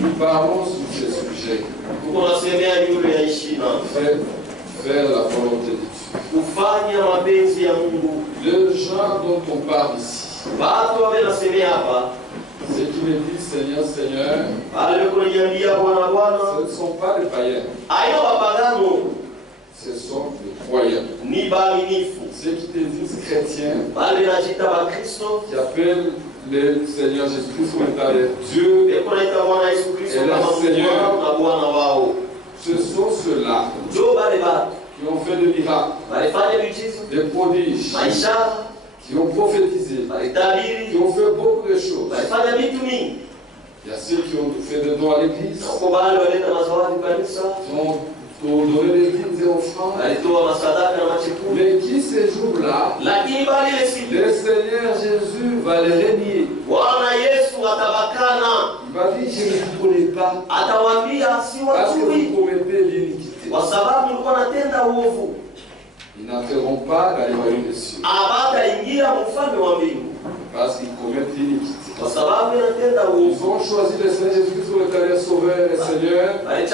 Nous parlons sur ce sujet. Faire la volonté de Dieu. Le genre dont on parle ici, ceux qui me disent Seigneur, Seigneur, ce ne sont pas les païens. Ce sont les croyants. Ceux qui te disent chrétiens, qui appellent le Seigneur Jésus-Christ comme étant Dieu et le Seigneur, ce sont ceux-là qui ont fait des miracles, des prodiges, qui ont prophétisé, qui ont fait beaucoup de choses. Il y a ceux qui ont fait des dons à l'église, qui ont donné des dîmes et offrandes. Mais qui ces jours-là, le Seigneur Jésus va les régner. Il va dire, je ne vous connais pas, parce que vous commettez l'iniquité. Ils n'entreront pas dans les royaumes des cieux, parce qu'ils commettent l'iniquité. Ils ont choisi le Seigneur Jésus-Christ comme étant sauveur et Seigneur, mais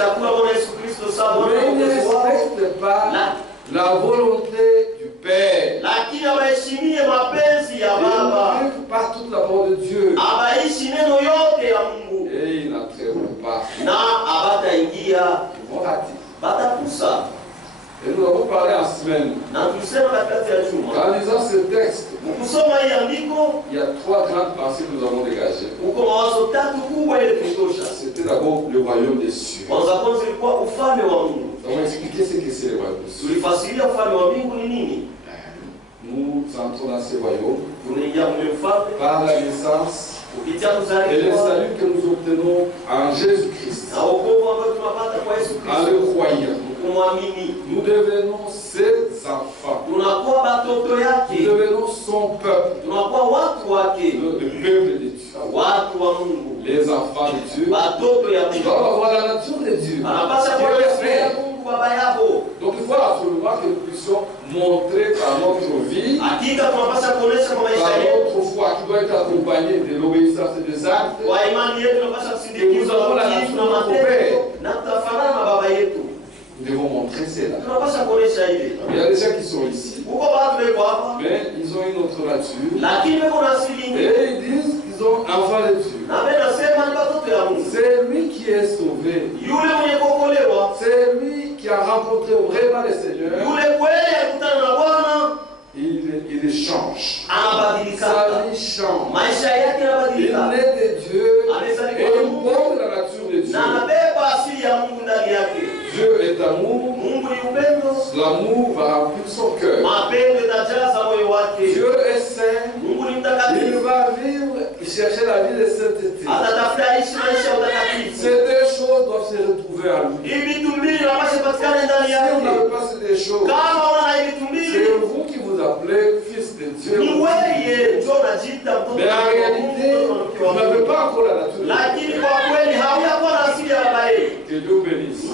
ils ne respectent pas la volonté du Père. Ils ne vivent pas toute la parole de Dieu. Et ils n'entreront pas. Ils vont rater. Et nous avons parlé en semaine. En lisant ce texte, il y a trois grandes pensées que nous avons dégagées. C'était d'abord le royaume des cieux. Nous avons expliqué ce que c'est le royaume des cieux. Nous entrons dans ce royaume par la naissance et le salut que nous obtenons en Jésus-Christ. En le croyant, nous devenons ses enfants. Nous devenons son peuple. Le peuple de Dieu. Les enfants de Dieu doivent avoir la nature de Dieu. Donc il faut absolument que nous puissions montrer par notre vie, par notre foi qui doit être accompagnée de l'obéissance et des actes, que nous avons la nature de notre Père. Nous devons montrer cela. Il y a des gens qui sont ici, mais ils ont une autre nature. Et ils disent qu'ils ont enfant de Dieu. C'est lui qui est sauvé. C'est lui qui a rencontré vraiment le Seigneur. Il change. Sa vie change. Il naît de Dieu et il porte la nature de Dieu. Dieu est amour. L'amour va remplir son cœur. Dieu est saint. Il va vivre et chercher la vie de sainteté. Ces deux choses doivent se retrouver en lui. Si on n'avait pas ces deux choses, c'est vous qui vous appelez fils de Dieu. Mais en réalité, vous n'avez pas encore la nature de Dieu. Que Dieu bénisse.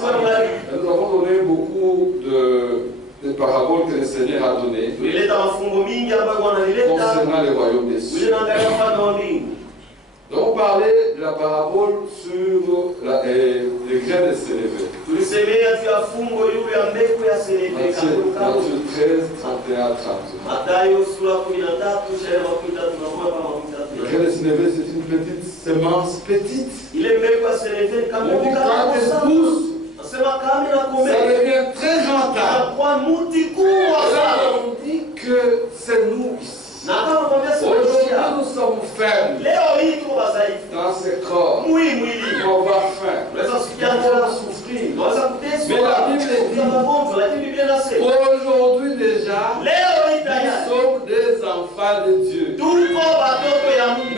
Nous avons donné beaucoup de paraboles que le Seigneur a données concernant les royaumes des cieux. Donc on parlait de la parabole sur les graines de sénévé. Matthieu 13, 31 à 32. Le grain de sénévé, c'est une petite semence petite. On dit quand elle pousse, ça devient très rentable. On dit que c'est nous ici. Aujourd'hui, nous sommes faibles dans ce corps. On va faim. On va souffrir. Mais la Bible dit aujourd'hui déjà, nous sommes des enfants de Dieu.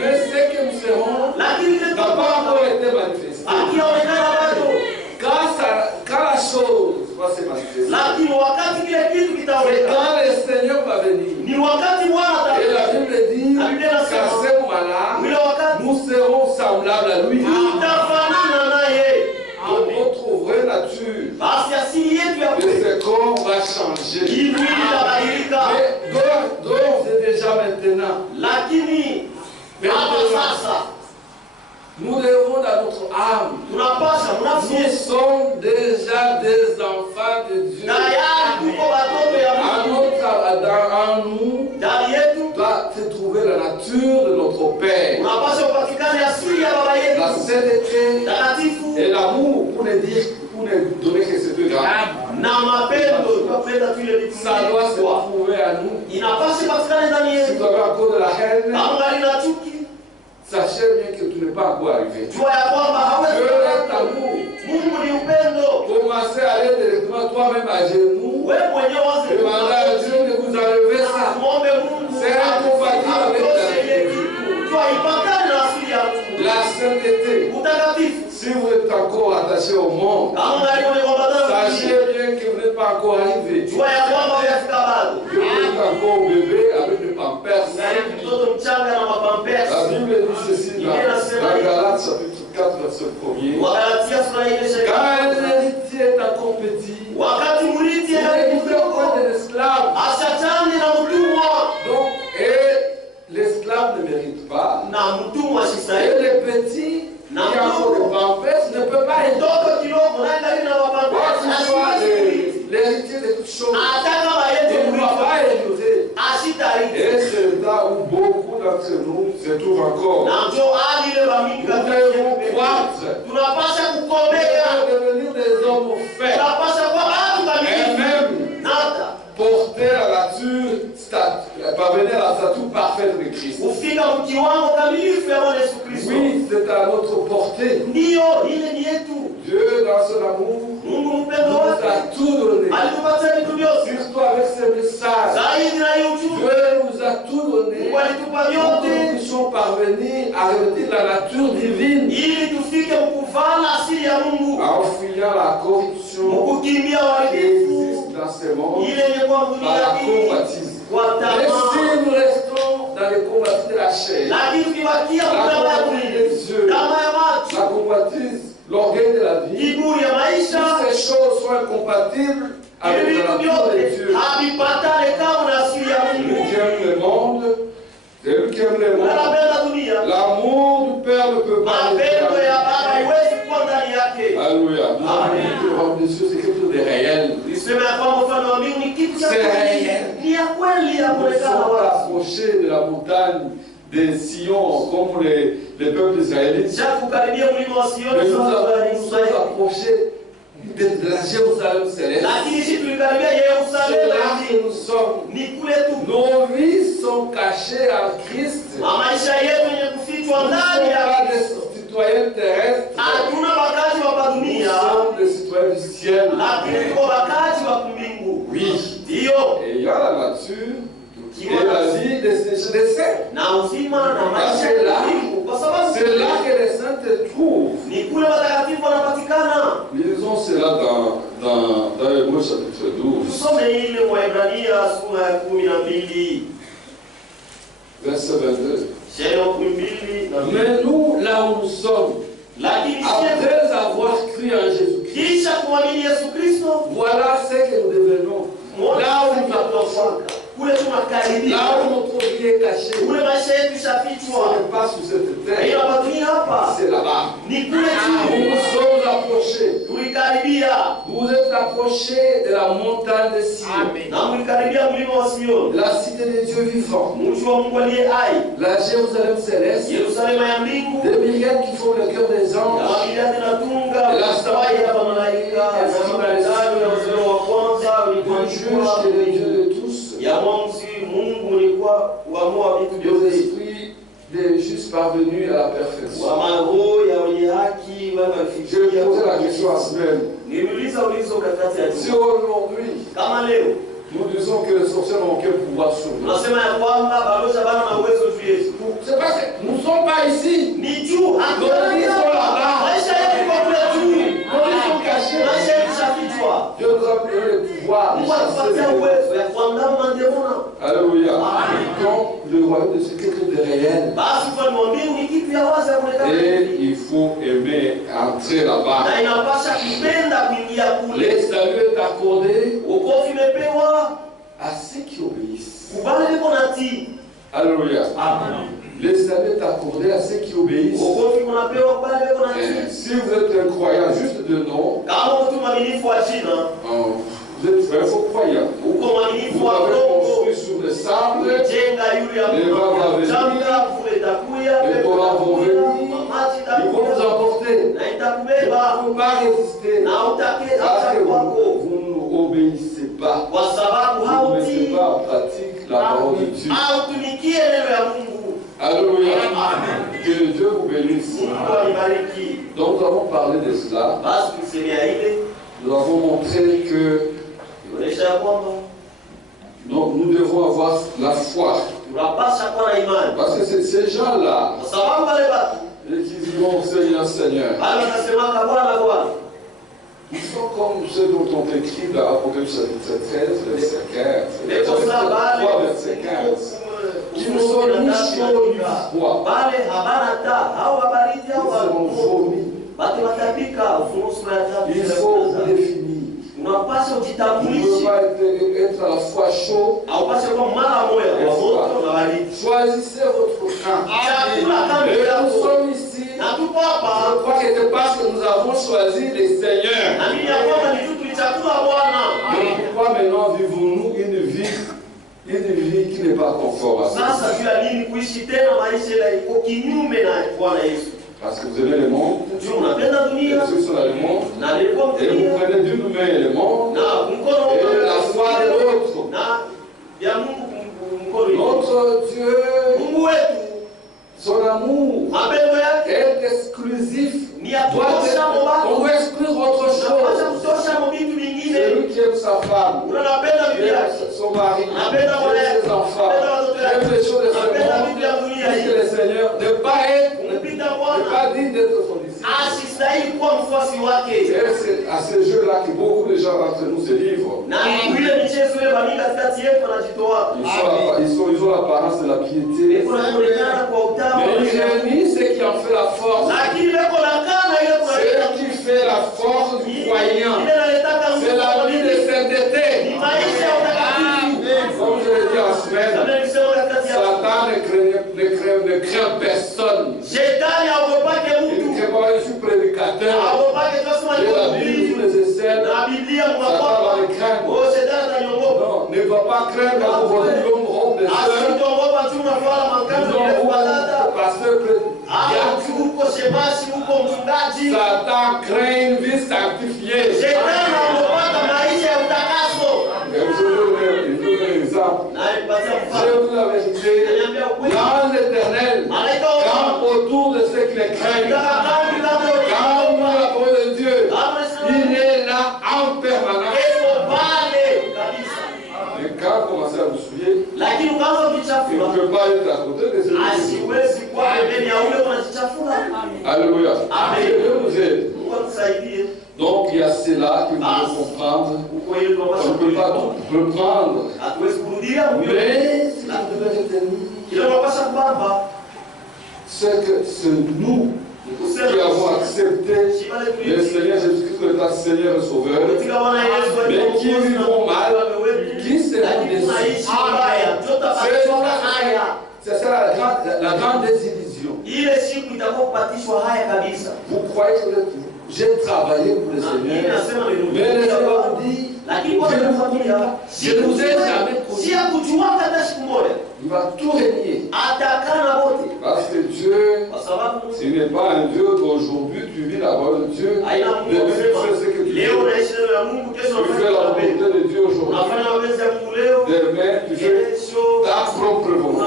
Mais ce que nous serons n'a pas encore été manifesté. Quand la chose va se manifester, c'est quand le Seigneur va venir. Et la Bible dit qu'à ce moment-là, nous serons semblables à lui. Notre vraie nature de ce corps va changer. Mais d'ores et déjà maintenant, Nous devons dans notre âme. Nous sommes déjà des enfants de Dieu. En nous doit se trouver la nature de notre Père. La sainteté et l'amour pour ne donner que ces deux grades. Ça doit se trouver à nous. Si vous avez encore de la haine, sachez bien que tu n'es pas encore arrivé. Dieu est amour. Commencez à aller directement toi-même à genoux. Demandez à Dieu de vous enlever ça. C'est incompatible avec la sainteté. Si vous êtes encore attaché au monde, sachez bien que vous n'êtes pas encore arrivé. Vous êtes encore bébé avec des pampers. La Bible dit ceci dans Galates chapitre 4 verset 1er. Quand un héritier est encore petit, il est livré au corps de l'esclave. Donc, et l'esclave ne mérite pas. Et les petits qui ont encore des pampers ne peuvent pas être. L'héritier de toutes choses ne doit pas hériter. Et c'est le temps où beaucoup d'entre nous se trouvent encore. Nous devons croître. Nous devons devenir des hommes faits. Et même porter la nature, parvenir à la stature parfaite de Christ. Oui, c'est à notre portée. Dieu, dans son amour, nous a tout donné. Surtout avec ce message. Dieu nous a tout donné pour que nous puissions parvenir à revêtir la nature divine en fuyant la corruption qui existe dans ce monde par la convoitise. Mais si nous restons dans les convoitises de la chair, la convoitise des yeux, la convoitise, l'orgueil de la vie, toutes ces choses sont incompatibles avec la nature de Dieu. Lui qui aime le monde, c'est lui qui aime le monde. L'amour du Père ne peut pas être. Alléluia. Nous avons dit que le royaume des cieux, c'est quelque chose de réel. C'est réel. Nous sommes approchés de la montagne des Sion, comme les peuples israélites. Mais nous sommes approchés de la Jérusalem céleste. C'est là que nous sommes. Nos vies sont cachées en Christ. Nous ne sommes pas des citoyens terrestres. Nous sommes des citoyens du ciel. Oui. Et il y a la nature et la vie des saints. C'est là que les saints se trouvent. Lisons cela dans Hébreux chapitre 12. Verset 22. Mais nous, là où nous sommes, après avoir cru en Jésus-Christ, voilà ce que nous devenons. Là où nous approchons. Là où notre vie est cachée, ce n'est pas sous cette terre, c'est là-bas. Nous nous sommes approchés. Vous êtes approchés de la montagne de Sion, la cité des dieux vivants, la Jérusalem céleste, des myriades qui font le cœur des anges, la statue du juge qui est le Dieu de tous. Des esprits des justes parvenus à la perfection. Je vais poser la question à semaine. Si aujourd'hui, nous disons que les sorciers n'ont aucun pouvoir sur nous, c'est parce que nous ne sommes pas ici. Nos vies sont là-bas. Nos vies sont cachées. Dieu nous a donné le pouvoir de chasser les démons. Alléluia. Donc, le royaume de ce quelque chose de réel. Et il faut aimer entrer là-bas. Le salut est accordé à ceux qui obéissent. Alléluia. Amen. Le salut est accordé à ceux qui obéissent. Si vous êtes un croyant juste de nom, vous êtes un faux croyant. Vous avez construit sur le sable, les vents vont venir, les torrents vont venir, ils vont vous emporter. Vous ne pouvez pas résister parce que vous n'obéissez pas. Vous ne mettez pas en pratique la parole de Dieu. Alléluia. Que Dieu vous bénisse. Donc nous avons parlé de cela. Nous avons montré que donc, nous devons avoir la foi. Parce que c'est ces gens-là qui diront Seigneur, Seigneur. Ils sont comme ceux dont on écrit dans l'Apocalypse chapitre 13, verset 15. Chapitre 3, verset 15. Qui ne sont ni chauds ni froids. Ils seront vomis. Il faut définir. Vous ne pouvez pas être à la fois chaud. Choisissez votre camp. Et nous sommes ici. Je crois que c'est parce que nous avons choisi les seigneurs. Mais pourquoi maintenant vivons-nous une vie qui n'est pas conforme à ça? Parce que vous aimez le monde, et ceux sont dans le monde, et vous prenez d'une main le monde, et la foi de l'autre. Notre Dieu, son amour est exclusif. On doit exclure autre chose. Celui qui aime sa femme, qui aime son mari, qui aime ses enfants, qui aime les choses de ce monde, dit que le Seigneur ne pas digne d'être son disciple. Et c'est à ce jeu-là que beaucoup de gens d'entre nous se livrent. Ils ont l'apparence de la piété. Mais ils réunissent ce qui en fait la force. Ce qui fait la force du croyant. C'est la vie de sainteté. Comme je l'ai dit en semaine, Satan ne craint personne. Il ne craint pas, je suis prédicateur. J'ai la Bible sous les aisselles. Satan va le craindre. Non, ne va pas craindre quand vous voyez l'homme robe de sœur. Pasteur Satan craint une vie sanctifiée. Je vous donne un exemple. Je vous la vérité. Quand l'Éternel, quand autour de ceux qui les craignent, quand on a la parole de Dieu, il est là en permanence. Et quand vous commencez à vous souiller, il ne peut pas être à côté de celui qui Alléluia. Dieu nous aide. Donc il y a cela que vous devez comprendre. On ne peut pas tout reprendre. Mais ce que vous devez retenir, c'est que c'est nous qui avons accepté le Seigneur Jésus-Christ comme étant Seigneur et Sauveur, mais qui vivons mal, qui seront déçus. C'est ça la grande désillusion. Vous croyez que j'ai travaillé pour le Seigneur, mais le Seigneur dit, je ne vous ai jamais connu. Il va tout régner. Parce que Dieu, ce n'est pas un Dieu qu'aujourd'hui tu vis la parole de Dieu. Demain tu fais ce que tu veux. Tu fais la volonté de Dieu aujourd'hui. Demain tu fais ta propre volonté.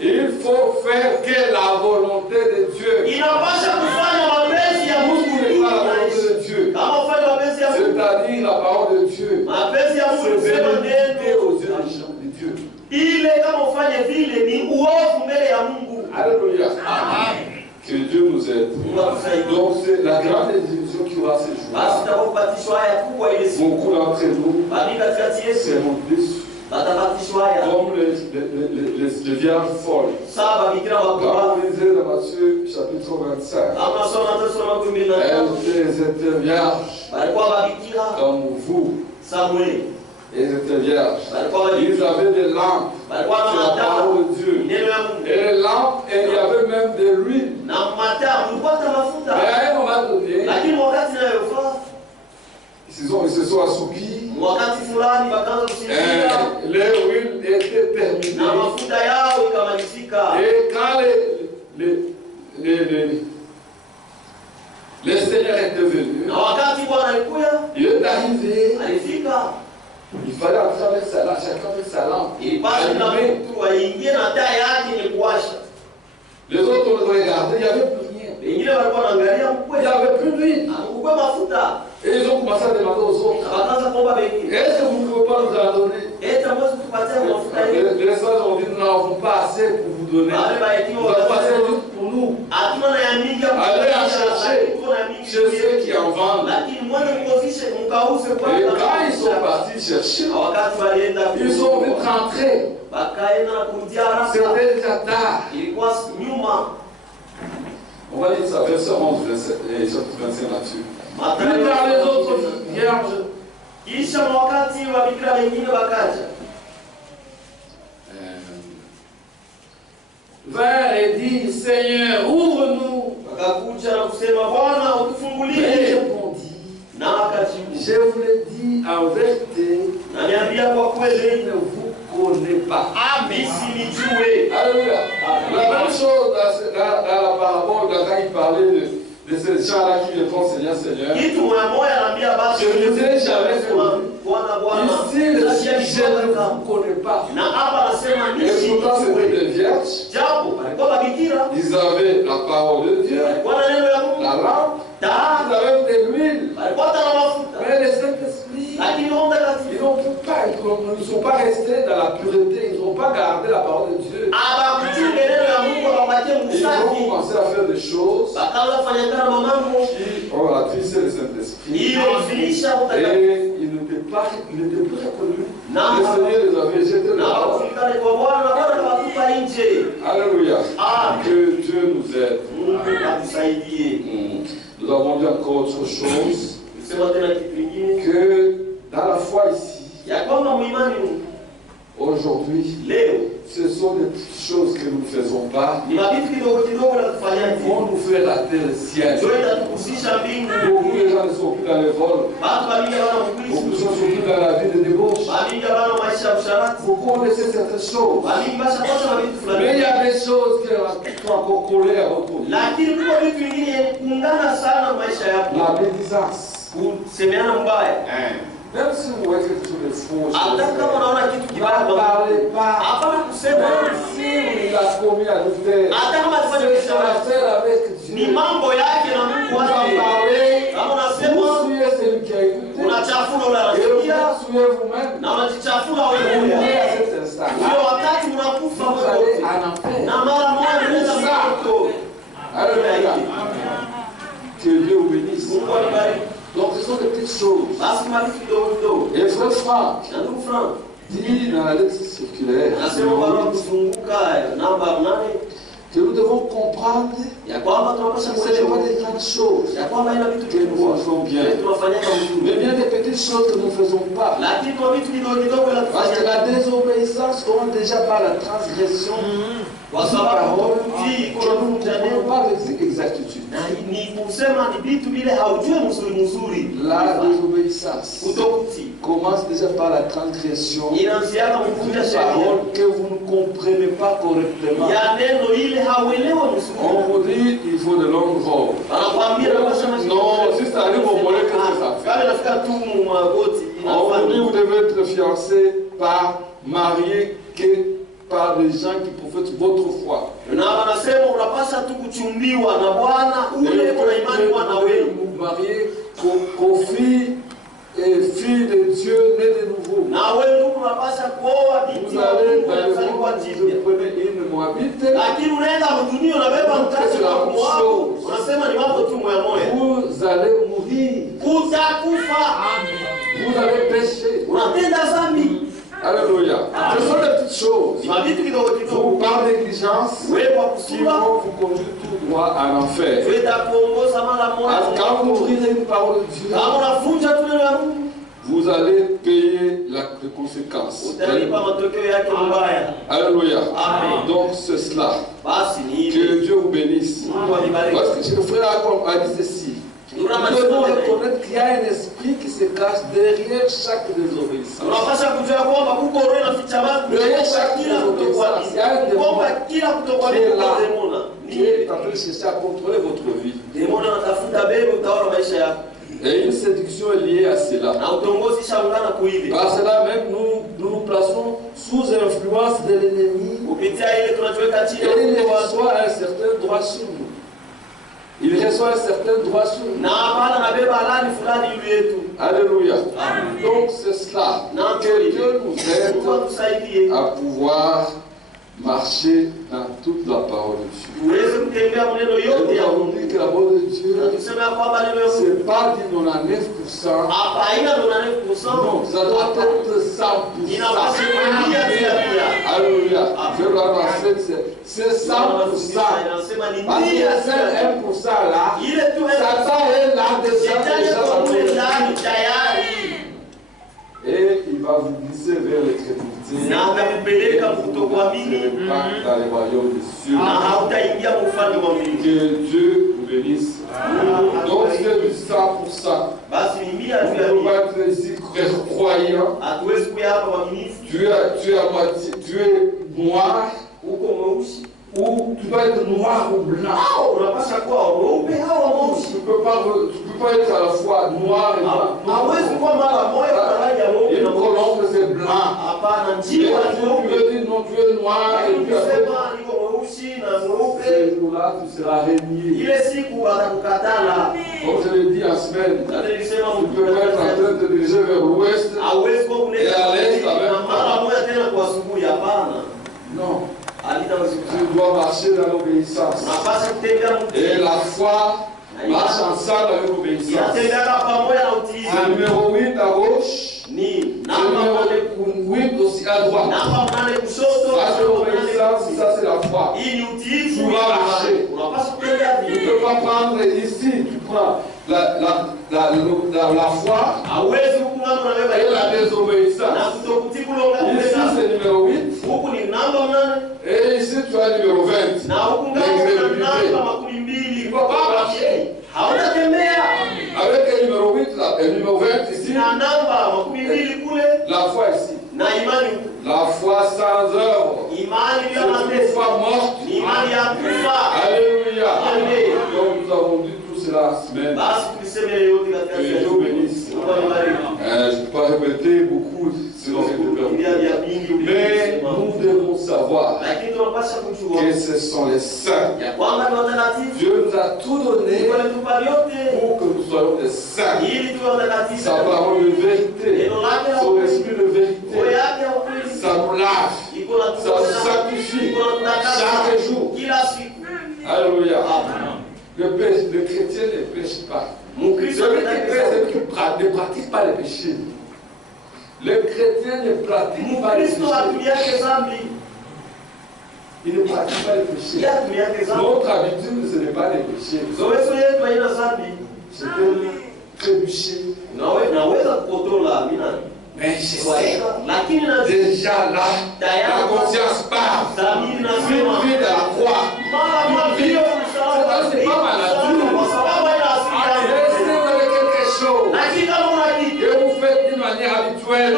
Il faut faire que la volonté de Dieu. Vous ne pas la volonté de Dieu. C'est-à-dire la parole de Dieu. C'est vénéité aux yeux de Dieu. Alléluia. Que Dieu nous aide. Donc c'est la grande désillusion qui aura ces jours. Beaucoup d'entre nous seront déçus. Comme les vierges folles. Quand vous lisez dans Matthieu chapitre 25, elles étaient vierges comme vous. Ils étaient vierges. Ils avaient des lampes. C'est la parole de Dieu. Et les lampes, et il y avait même de l'huile. Mais à un moment donné, ils se sont assoupis. L'huile était terminée. Et quand le Seigneur était venu, il est arrivé. Il fallait entrer avec sa lampe, chacun avec sa lampe. Les autres ont regardé, il n'y avait plus rien. Il n'y avait plus d'huile. Et ils ont commencé à demander aux autres, est-ce que vous ne pouvez pas nous en donner? Les sages ont dit, nous n'avons pas assez pour vous donner. Nous n'avons pas assez pour nous. Allez en chercher chez ceux qui en vendent. Et quand ils sont partis chercher, ils sont vite rentrés. C'était déjà tard. On va lire ça, verset 11, chapitre 25 là-dessus. Plus tard les autres vierges. Vinrent et dit, Seigneur, ouvre-nous. Il répondit, je vous l'ai dit en vérité, je ne vous connais pas. Alléluia. La même chose dans la parabole, quand il parlait de ces gens-là qui répondent Seigneur, Seigneur. Je ne les ai jamais connus. Ici, je ne vous connais pas. Et pourtant, c'était des vierges. Ils avaient la parole de Dieu, la lampe, ils avaient de l'huile. Mais les Saint-Esprit, ils ne sont pas restés dans la pureté, ils n'ont pas gardé la parole de Dieu. Ils ont commencé à faire des choses qui ont attristé le Saint-Esprit. Et ils n'étaient plus reconnus. Le Seigneur les avait jetés dehors. Alléluia. Que Dieu nous aide. Nous avons vu encore autre chose. Que dans la foi ici, aujourd'hui, ce sont des petites choses que nous ne faisons pas qui vont nous faire rater le ciel. Beaucoup de gens ne sont plus dans les vols. Beaucoup ne sont plus dans la vie de débauche. Beaucoup ont laissé certaines choses. Mais il y a des choses qui sont encore collées à votre vie. La médisance. Même si vous voyez quelque chose de faux, ne parlez pas. Même si il a commis adultère, c'est son affaire avec Dieu. Vous en parlez, vous souillez celui qui a écouté, et vous souillez vous-même. Vous mourrez à cet instant. Vous allez en enfer. Alléluia. Que Dieu vous bénisse. Donc ce sont des petites choses. Et frère Franck dit dans la lettre circulaire que nous devons comprendre que ce n'est pas des grandes choses que nous faisons bien, mais bien des petites choses que nous ne faisons pas. Parce que la désobéissance commence déjà par la transgression de la parole que nous ne comprenons pas avec exactitude. La désobéissance commence déjà par la transgression d'une parole que vous ne comprenez pas correctement. On vous dit il faut de longues robes. Non, si ça arrive au mollet, qu'est-ce que ça fait? On vous dit vous devez être fiancé, pas marié, que par des gens qui professent votre foi. Vous mariez qu'aux filles et filles de Dieu nées de nouveau. Vous allez dans le monde, vous prenez une Moabite, c'est la même chose. Vous allez mourir. Vous allez pécher. Alléluia. Ce sont des petites choses. Vous par négligence qui vont vous conduire tout droit à l'enfer. Quand vous brisez une parole de Dieu, vous allez payer les conséquences. Alléluia. Donc c'est cela. Que Dieu vous bénisse. Parce que le frère a dit ceci. Nous devons reconnaître qu'il y a un esprit qui se cache derrière chaque désobéissance. Derrière chaque désobéissance, il y a un démon qui est là, qui est en train de chercher à contrôler votre vie. Et une séduction est liée à cela. Par cela même, nous nous plaçons sous influence de l'ennemi. Et il reçoit un certain droit sur nous. Il reçoit un certain droit sur nous. Alléluia. Donc c'est cela. Que Dieu nous aide à pouvoir marcher dans toute la parole de Dieu. Et nous avons dit que la parole de Dieu, ce n'est pas du 99%. Non, ça doit être 100%. Alléluia. Je dois lancer, c'est 100%. Parce qu'il y a 1% là, Satan est là déjà. Et il va vous glisser vers les crédits. Dans les royaumes des cieux. Que Dieu vous bénisse. Donc c'est du 100%. Vous ne pouvez pas être ici croyant. Tu es noir. Ou tu dois être noir ou blanc. Tu ne peux pas être à la fois noir et blanc. Une colombe c'est blanc. Tu veux dire non, tu es noir et tu es ce jour-là, tu seras régné. Comme je l'ai dit en semaine, tu peux être en train de te diriger vers l'ouest et à l'est avec toi. Non. Tu dois marcher dans l'obéissance. Et la foi marche ensemble avec l'obéissance. Le numéro 8 à gauche. Le numéro 8 aussi à droite. Ça c'est l'obéissance, ça c'est la foi. Tu vas marcher. Tu ne peux pas prendre ici, tu prends la foi et la désobéissance. Ici c'est le numéro 8. Et ici tu as le numéro 20. Tu ne peux pas marcher. Avec le numéro 8, le numéro 20 ici. La foi ici. La foi sans œuvre. C'est une foi morte. Alléluia. Donc nous avons dit tout cela la semaine. Que Dieu bénisse. Je ne peux pas répéter beaucoup selon ce que mais nous devons savoir que ce sont les saints. Dieu nous a tout donné pour que nous soyons des saints. Sa parole de vérité, son esprit de vérité, ça nous lave, ça nous sanctifie chaque jour. Alléluia. Le chrétien ne pêche pas. Celui qui pêche, qui ne pratique pas les péchés. Le chrétien ne pratique pas les péchés. Il ne pratique pas les péchés. Notre habitude, ce n'est pas les péchés. C'est de trébucher. Mais je sais, déjà là, la conscience part. Une vie de la croix. C'est pas ma nature. Mais si vous avez quelque chose que vous faites d'une manière habituelle,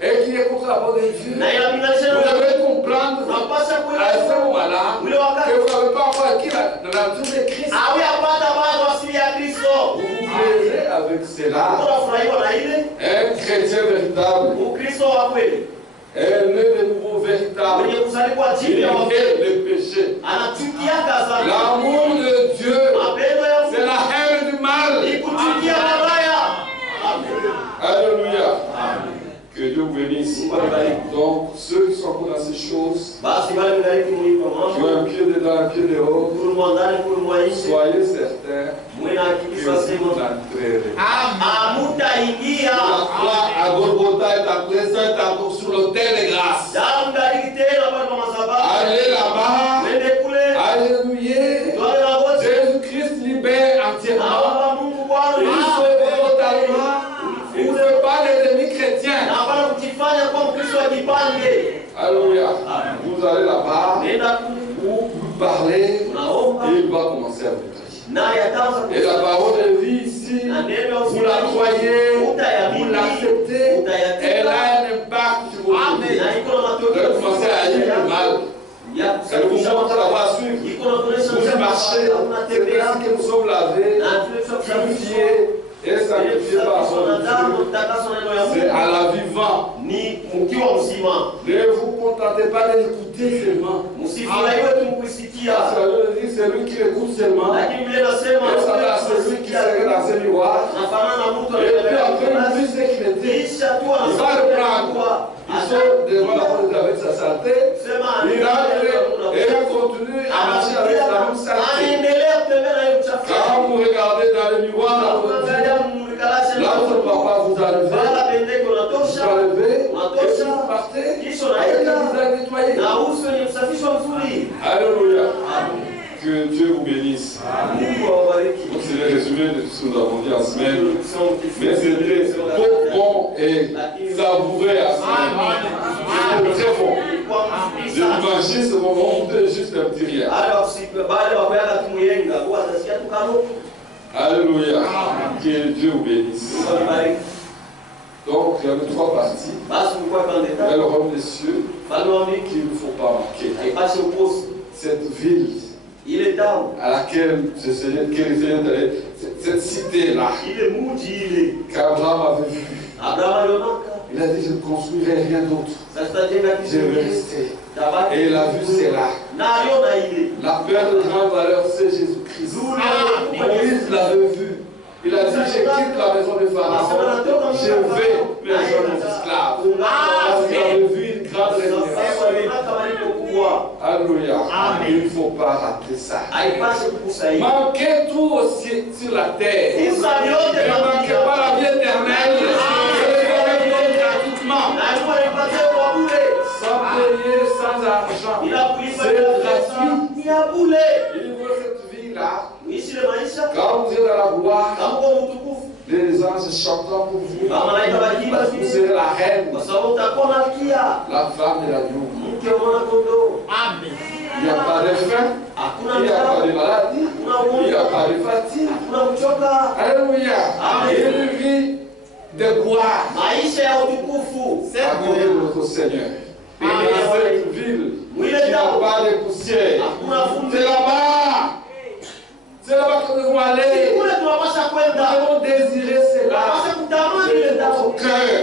et qui est contre la parole de Dieu, vous devez comprendre à ce moment-là que vous n'avez pas encore acquis la nature de Christ. Vous vous plaisez avec cela. Un chrétien véritable est né de nouveau véritable. Il est le péché. L'amour de Dieu, c'est la haine du mal. Alléluia. Que Dieu vous bénisse. Donc, ceux qui sont pour dans ces choses, qui ont un pied dedans, un pied dehors, soyez certains que vous entrerez. La croix à Golgotha est encore sur l'autel de grâce. Allez là-bas. Alléluia. Jésus-Christ libère entièrement. Il sauve totalement. Alléluia. Vous allez là-bas, vous parlez, et il va commencer à vous prier. Et la parole de vie ici, vous la croyez, vous l'acceptez, elle a un impact sur votre vie. Vous allez commencer à agir le mal. Elle vous montre la voie à suivre. Vous marchez, c'est ainsi que nous sommes lavés, purifiés et sanctifiés par son Dieu. C'est à la vivant. Ne vous contentez pas d'écouter seulement. Parce que c'est lui qui écoute seulement. Et ça va à celui qui serait dans ce miroir. Et puis après, il dit ce qu'il était. Il va reprendre. Il sort devant la porte avec sa saleté. Il rentre et il continue à marcher avec la même saleté. Quand vous regardez dans le miroir, là où votre papa vous a levé, et vous partez avec le visage nettoyé. Alléluia. Que Dieu vous bénisse. Donc c'est le résumé de tout ce que nous avons dit en semaine. Mais c'était trop bon et savouré en semaine. C'était très bon. Je m'imagine ce moment où tu es juste un petit rien. Alléluia. Que Dieu vous bénisse. Donc il y avait 3 parties. Il y a le royaume des cieux qu'il ne faut pas manquer. Cette ville à laquelle le Seigneur est allé, cette cité-là, qu'Abraham avait vu. Il a dit, je ne construirai rien d'autre. Je vais rester. Et il a vu, c'est là. La paix de grande valeur, c'est Jésus-Christ. Moïse l'avait vu. Il a dit, je quitte la maison de Pharaon, je vais rejoindre mes esclaves. Parce qu'il avait vu une grande révélation. Alléluia. Il ne faut pas rater ça. Manquez tout aussi sur la terre. Ne manquez pas la vie éternelle. Gratuitement. Sans payer, sans argent. C'est gratuit. Il veut cette vie-là. Quand vous êtes dans la gloire, les anges chantant pour vous, parce que vous serez la reine, la femme de l'agneau. Il n'y a pas de faim, il n'y a pas de maladie, il n'y a pas de fatigue. Alléluia. Une vie de gloire à côté de notre Seigneur. Et dans cette ville, il n'y a pas de poussière. C'est là-bas. C'est là-bas que nous devons aller. Nous devons désirer cela de notre cœur.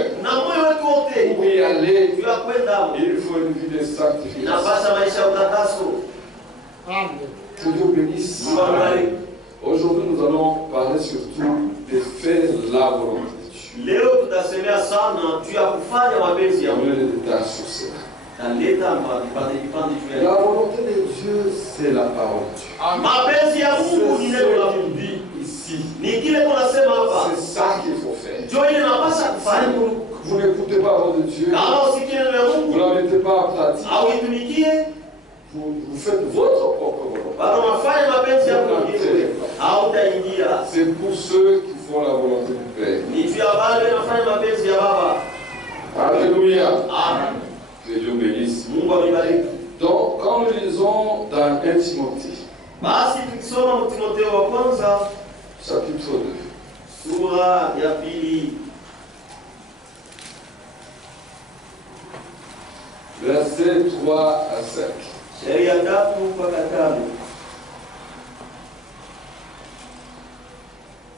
Pour y aller, il faut une vie de sanctification. Que Dieu bénisse. Aujourd'hui, nous allons parler surtout de faire la volonté de Dieu. On met des détails sur cela. La volonté de Dieu, c'est la parole de Dieu. C'est ce qu'il dit ici. C'est ça qu'il faut faire. Si vous n'écoutez pas la parole de Dieu, vous ne la mettez pas en pratique, vous faites votre propre volonté. C'est pour ceux qui font la volonté du Père. Alléluia. Amen. Que Dieu bénisse. Donc, quand nous lisons dans 1 Timothée, chapitre 2, versets 3 à 5.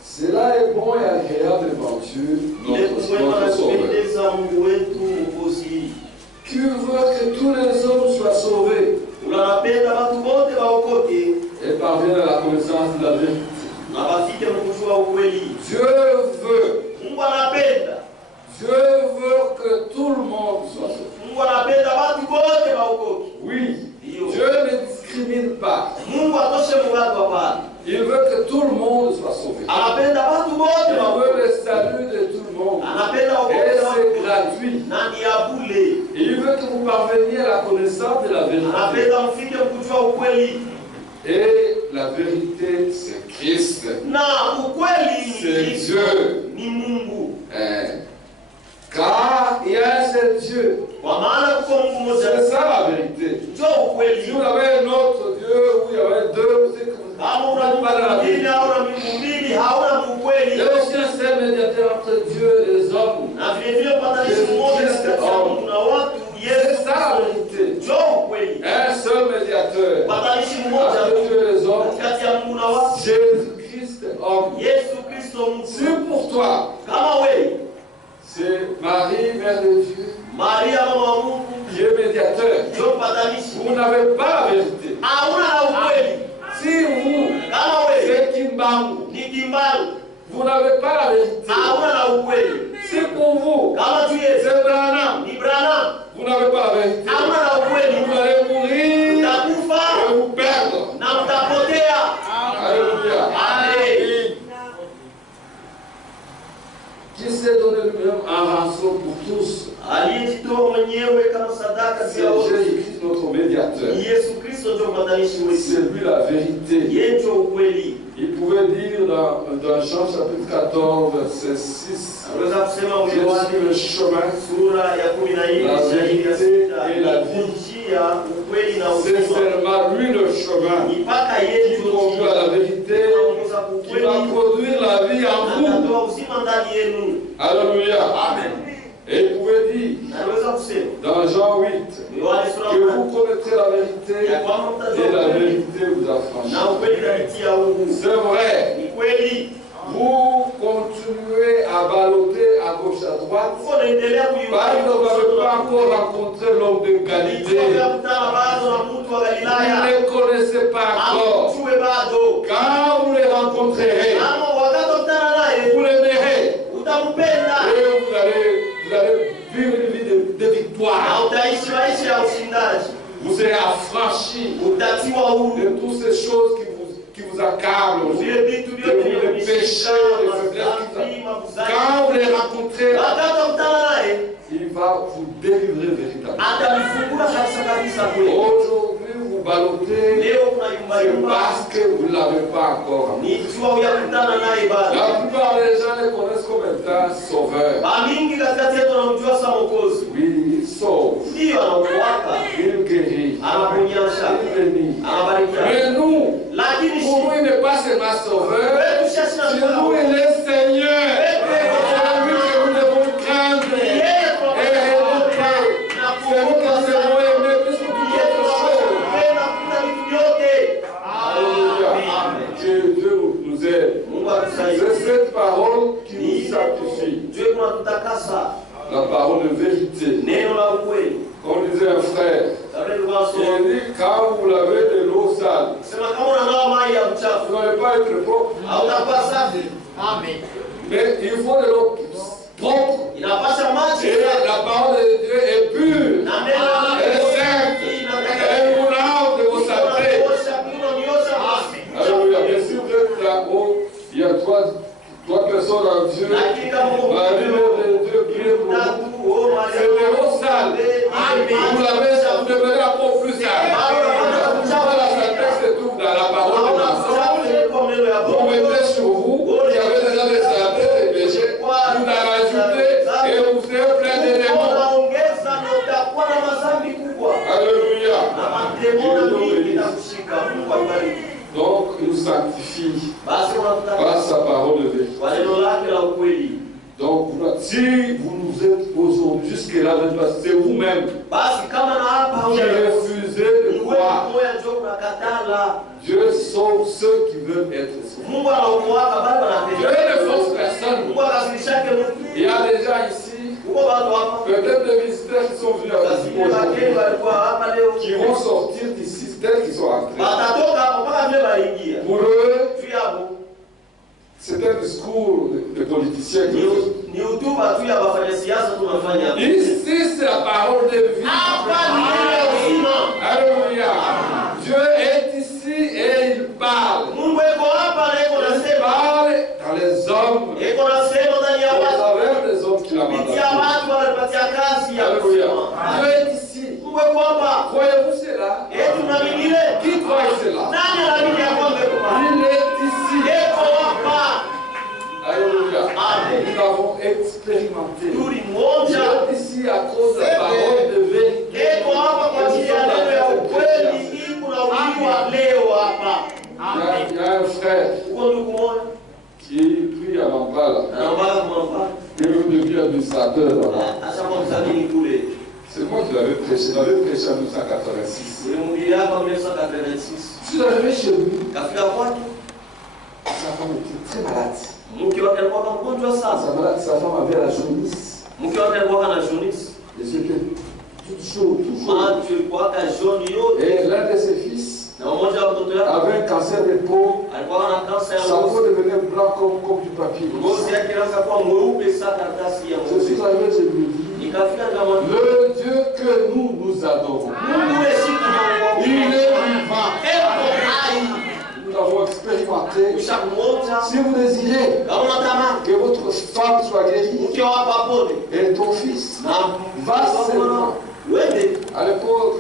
Cela est bon et agréable devant Dieu, notre Sauveur, qui veut que tous les hommes soient sauvés et parviennent à la connaissance de la vérité. Dieu veut que tout le monde soit sauvé. Oui, Dieu ne discrimine pas. Il veut que tout le monde soit sauvé. Il veut le salut de tout le monde. Et c'est gratuit. Et il veut que vous parveniez à la connaissance de la vérité. Et la vérité, c'est Christ. C'est Dieu. Car il y a un seul Dieu. C'est ça la vérité. Si vous avez un autre Dieu, où il y avait deux, vous êtes comme ça. Il y a aussi un seul médiateur entre Dieu et les hommes. C'est ça la vérité. Un seul médiateur entre Dieu et les hommes. Jésus-Christ homme. C'est pour toi. C'est Marie, Mère de Dieu, qui est médiateur. Vous n'avez pas la vérité. Si vous, c'est Kimbangu, vous n'avez pas la vérité. Si pour vous, c'est Branham, vous n'avez pas la vérité. Vous allez mourir et vous perdre. Alléluia. Qui s'est donné lui-même en rançon pour tous. C'est Jésus-Christ notre médiateur. C'est lui la vérité. Il pouvait dire dans Jean chapitre 14, verset 6, je suis le chemin, la vérité et la vie. C'est seulement lui le chemin qui conduit à la vérité, qui va produire la vie en vous. Alléluia. Et il pouvait dire dans Jean 8 que vous connaîtrez la vérité et la vérité vous affranchira. C'est vrai. Vous continuez à balloter à gauche, à droite. Parce que vous n'avez pas encore rencontré l'homme de Galilée. Vous ne les connaissez pas encore. Quand vous les rencontrerez, vous l'aimerez. Et vous allez vivre une vie de victoire. Vous serez affranchis de toutes ces choses qui vous accablent, les péchés, les faiblesses. Quand vous les rencontrez, il va vous délivrer véritablement. Aujourd'hui, vous ballottez, c'est parce que vous ne l'avez pas encore. La plupart des gens les connaissent comme étant sauveurs. Oui, il sauve, il guérit, il bénit. Mais nous, pour nous, il n'est pas seulement sauveur, chez nous, il est Seigneur. C'est lui que nous devons craindre et redouter. C'est nous que nous devons aimer plus que toute autre chose. Alléluia. Que Dieu nous aide. C'est cette parole qui nous sanctifie. La parole de vérité. Comme disait un frère, il dit quand vous lavez de l'eau sale, vous n'allez pas être propre. Mais il faut de l'eau propre. Et la parole de Dieu est pure, elle est sainte, elle vous lave de vos saletés. Alléluia. Bien sûr, vous êtes là-haut, il y a trois personnes en Dieu. La lumière de Dieu brille pour vous. C'est de l'eau sale. Vous l'avez, vous devenez encore plus sale. La saleté se trouve dans la parole de la Vous mettez sur vous, qui avez déjà des saletés, des péchés, vous la rajoutez et vous serez plein de démons. Alléluia. Donc, il nous sanctifie par sa parole de vérité. Donc, si vous nous êtes aujourd'hui jusque-là, c'est vous-même qui refusez de croire. Dieu sauve ceux qui veulent être sauvés. Dieu ne force personne. Il y a des gens ici, peut-être des visiteurs qui sont venus à vous, qui vont sortir d'ici tels qu'ils sont entrés. Pour eux, c'est un discours de politiciens. Ici, c'est la parole de vie. Alléluia. Dieu est ici et il parle. Il parle dans les hommes, à travers les hommes qu'il a mandatés. Alléluia. Dieu est ici. Croyez-vous cela? Qui croit cela? Il est ici. Alléluia. Nous l'avons expérimenté. Il est ici à cause de la parole de prêché en 1986. Je suis arrivé chez lui. Sa femme était très malade. Sa femme avait la jaunisse. Les yeux étaient tout chauds. Et l'un de ses fils avait un cancer de peau. Sa peau devenait blanc comme du papier. Je suis arrivé, je lui ai dit, le Dieu que nous adorons, il est vivant. Nous l'avons expérimenté. Si vous désirez que votre femme soit guérie et ton fils, va seulement. À l'époque,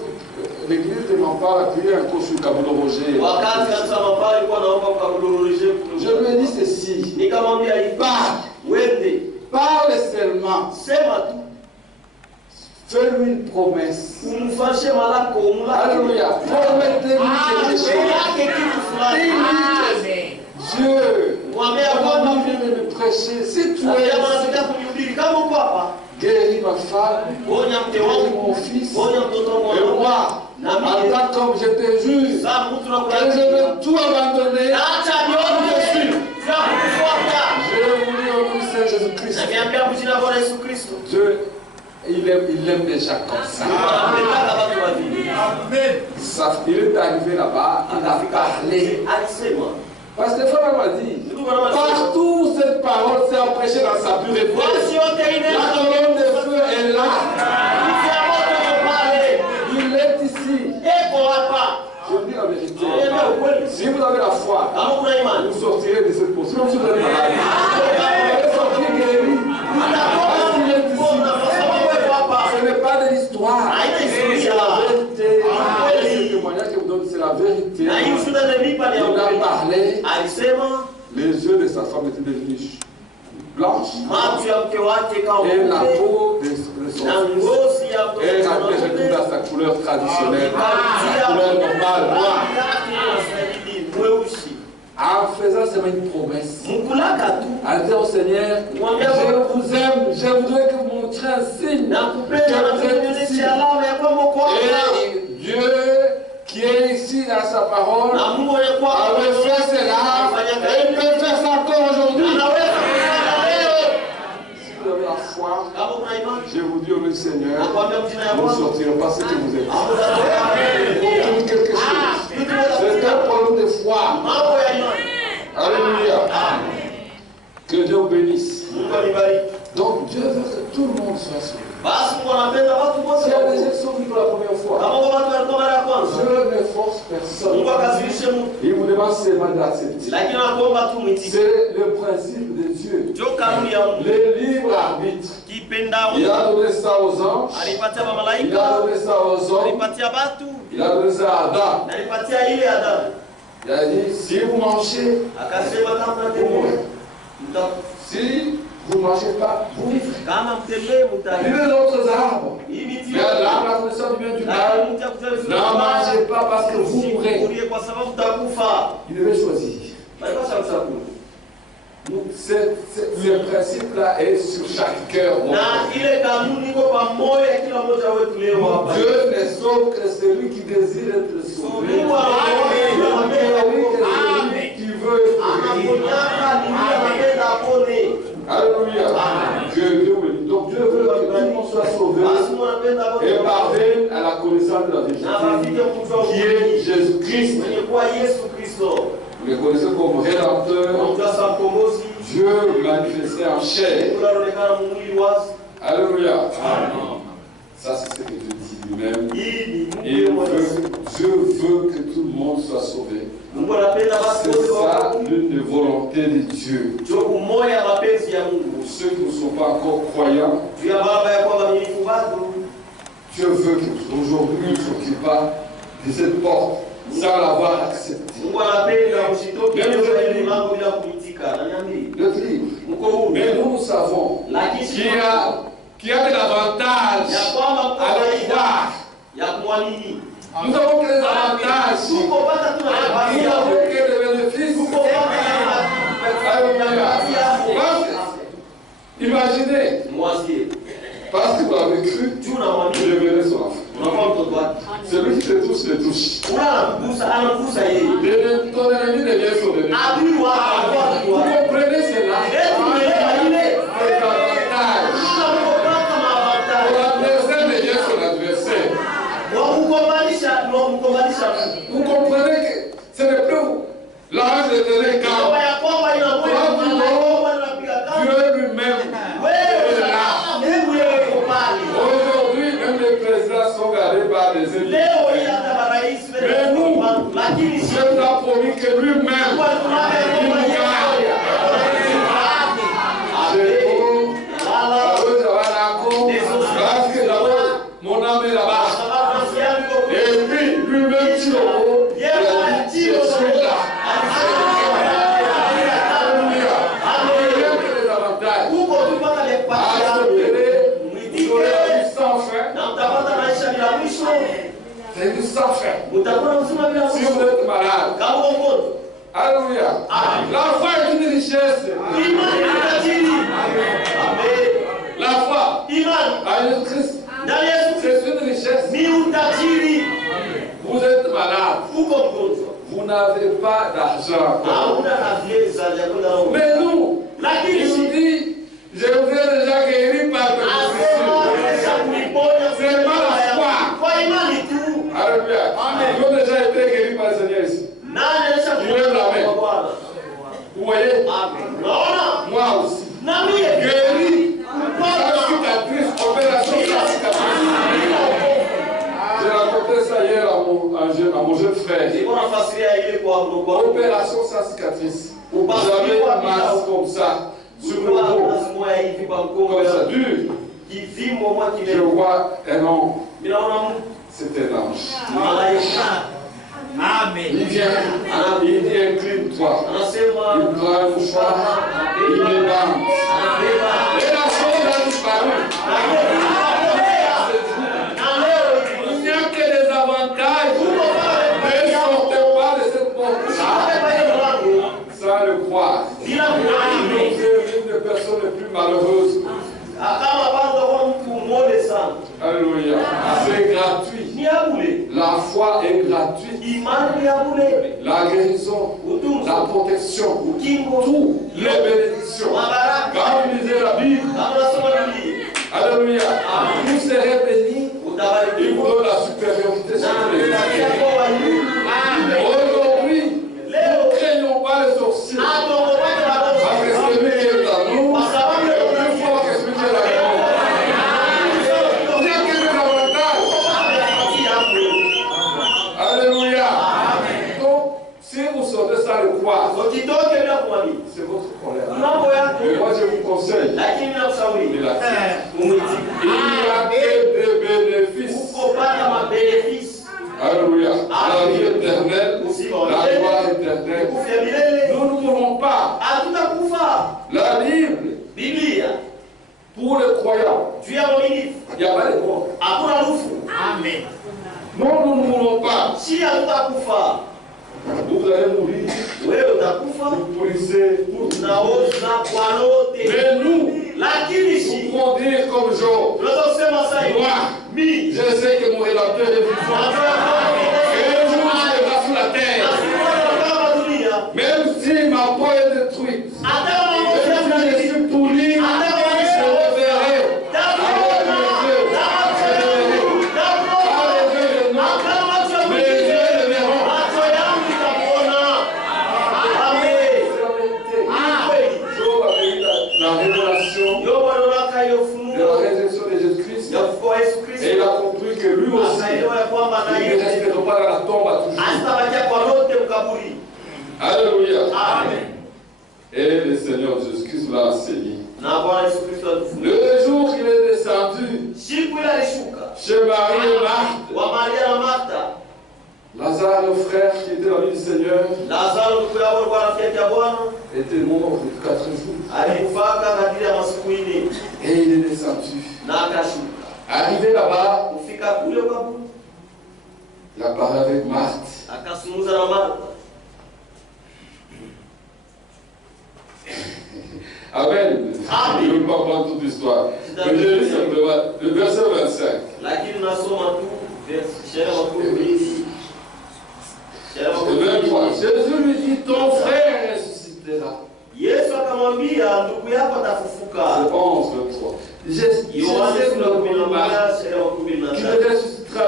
l'église de Mampal a appuyé un cours sur Kabulo Roger. Je lui ai dit ceci. Parle seulement. Fais-lui une promesse. Alléluia. Promettez-lui quelque chose. Dieu, comment vient de me prêcher? Si tu es guéris ma femme, guéris mon fils, et moi, en tant comme je te jure, que je vais tout abandonner. Je voulais au nom de Jésus-Christ. Dieu, il aime déjà comme ça. Il est arrivé là-bas, il a parlé. Parce que la femme m'a dit, partout cette parole s'est prêchée dans sa pureté. La colonne de feu est là. Il est ici. Je dis la vérité. Si vous avez la foi, vous sortirez de cette position. Si vous avez la foi, vous allez sortir guéri. Parce qu'il est ici. Ce n'est pas de l'histoire. C'est la vérité. Le témoignage que vous donne, c'est la vérité. Il a parlé. Les yeux de sa femme étaient devenus blanches. Et la peau de son fils. Et elle a retourné à sa couleur traditionnelle. Sa couleur normale. En faisant seulement une promesse. En disant au Seigneur, je vous aime, je voudrais que vous montriez un signe. Et Dieu qui est ici dans sa parole avait fait cela et peut faire ça encore aujourd'hui. Si vous avez la foi, je vous dis au nom du Seigneur, vous sortirez pas ce que vous êtes. Pour quelque chose. C'est un problème de foi. Alléluia. Que Dieu vous bénisse. Donc Dieu veut que tout le monde soit sauvé. Si il y a des gens qui sont venus pour la première fois, Dieu ne force personne. Il vous demande seulement d'accepter. C'est le principe de Dieu. Le libre arbitre. Il a donné ça aux anges. Il a donné ça aux hommes. Il a donné ça à Adam. Il a dit, si vous mangez, vous mourrez. Si vous ne mangez pas, vous vivrez. Vivez d'autres arbres. Mais l'arbre, la connaissance du bien du mal, n'en mangez pas parce que vous mourrez. Il devait choisir. Donc, ce principe-là est sur chaque cœur. Dieu ne sauve que celui qui désire être sauvé. Qui veut être sauvé. Alléluia. Que Dieu veut. Donc Dieu veut que tout le monde soit sauvé et parvienne à la connaissance de la vérité qui est Jésus-Christ. Vous le connaissez comme Rédempteur, Dieu manifesté en chair. Alléluia. Ça, c'est ce que Dieu dit lui-même. Dieu veut que tout le monde soit sauvé. C'est ça l'une des volontés de Dieu. Pour ceux qui ne sont pas encore croyants, Dieu veut qu'aujourd'hui ils ne s'occupent pas de cette porte sans l'avoir accepté. Notre livre. Mais nous savons qu'il y a de l'avantage à le croire. Nous avons que des avantages. Nous avons que des bénéfices. Imaginez. Parce que vous avez cru, je verrai son enfant. Celui qui te touche, te touche. Ton ennemi devient son ennemi. Vous comprenez cela? C'est avantage. Ton adversaire devient son adversaire. Vous comprenez que ce n'est plus l'âge de donner quand Dieu lui-même est là. Aujourd'hui, même les présidents sont gardés par des ennemis. Mais nous, Dieu nous a promis que lui-même, il nous garde. Mon âme est là-bas. Et puis, lui-même, tu es là. C'est du sans fin. Si vous êtes malade, alléluia. La foi est une richesse. La foi à Jésus-Christ, c'est une richesse. Vous êtes malade. Vous n'avez pas d'argent. Mais nous, il nous dit, je vous ai déjà guéri par le c'est pas la foi. Alléluia. Ils ont déjà été guéris par le Seigneur ici. Vous lèvez la main. Vous voyez? Moi aussi. Guéri. Sa cicatrice, opération sa cicatrice. J'ai raconté ça hier à mon jeune frère. Opération sa cicatrice. J'avais une masse comme ça sur le dos. Comme ça, dur. Je vois un homme. C'est un ange. Amen. Il vient, il dit incline-toi. Il prend un mouchoir, il débande. Et la chose a disparu. Il n'y a que des avantages. Ne sortez pas de cette porte. Sans le croire. Nous sommes l'une des personnes les plus malheureuses. Alléluia. C'est gratuit. La foi est gratuite. La guérison, la protection, toutes les bénédictions. Quand vous lisez la Bible, alléluia, vous serez bénis. Il vous donne la supériorité sur les autres. Aujourd'hui, nous ne craignons pas les sorciers. Parce que celui qui est à nous est plus fort que celui qui est à nous. Alléluia. Donc, si vous sortez sans le croire, c'est votre colère. Mais moi, je vous conseille de la il y a des bénéfices. Alléluia. La vie éternelle, la gloire éternelle. Nous ne mourrons pas. La Bible, pour les croyants, il n'y a pas de mort. Amen. Non, nous ne mourrons pas. Vous allez mourir. Vous pourrissez pour mais nous pouvons dire comme Job, moi, je sais que mon Rédempteur est vivant. Et un jour, je serai sur la terre. Même si ma peau est détruite, même si je suis pourri, je reverrai. Et il a compris que lui aussi, il ne restera pas dans la tombe à toujours. Alléluia. Amen. Et le Seigneur Jésus-Christ l'a enseigné. Le jour qu'il est descendu chez Marie et Marthe, Lazare, le frère qui était l'ami du Seigneur, était mort depuis 4 jours. Et il est descendu. Arrivé là-bas, il a parlé avec Marthe. Amen. Je ne vais pas prendre toute l'histoire. Mais je lis simplement le verset 25. Le 23, Jésus lui dit, ton frère ressuscitera. Yesu akamwambia ndugu yako atafufuka. Le 11, 23. Jésus qui le ressuscitera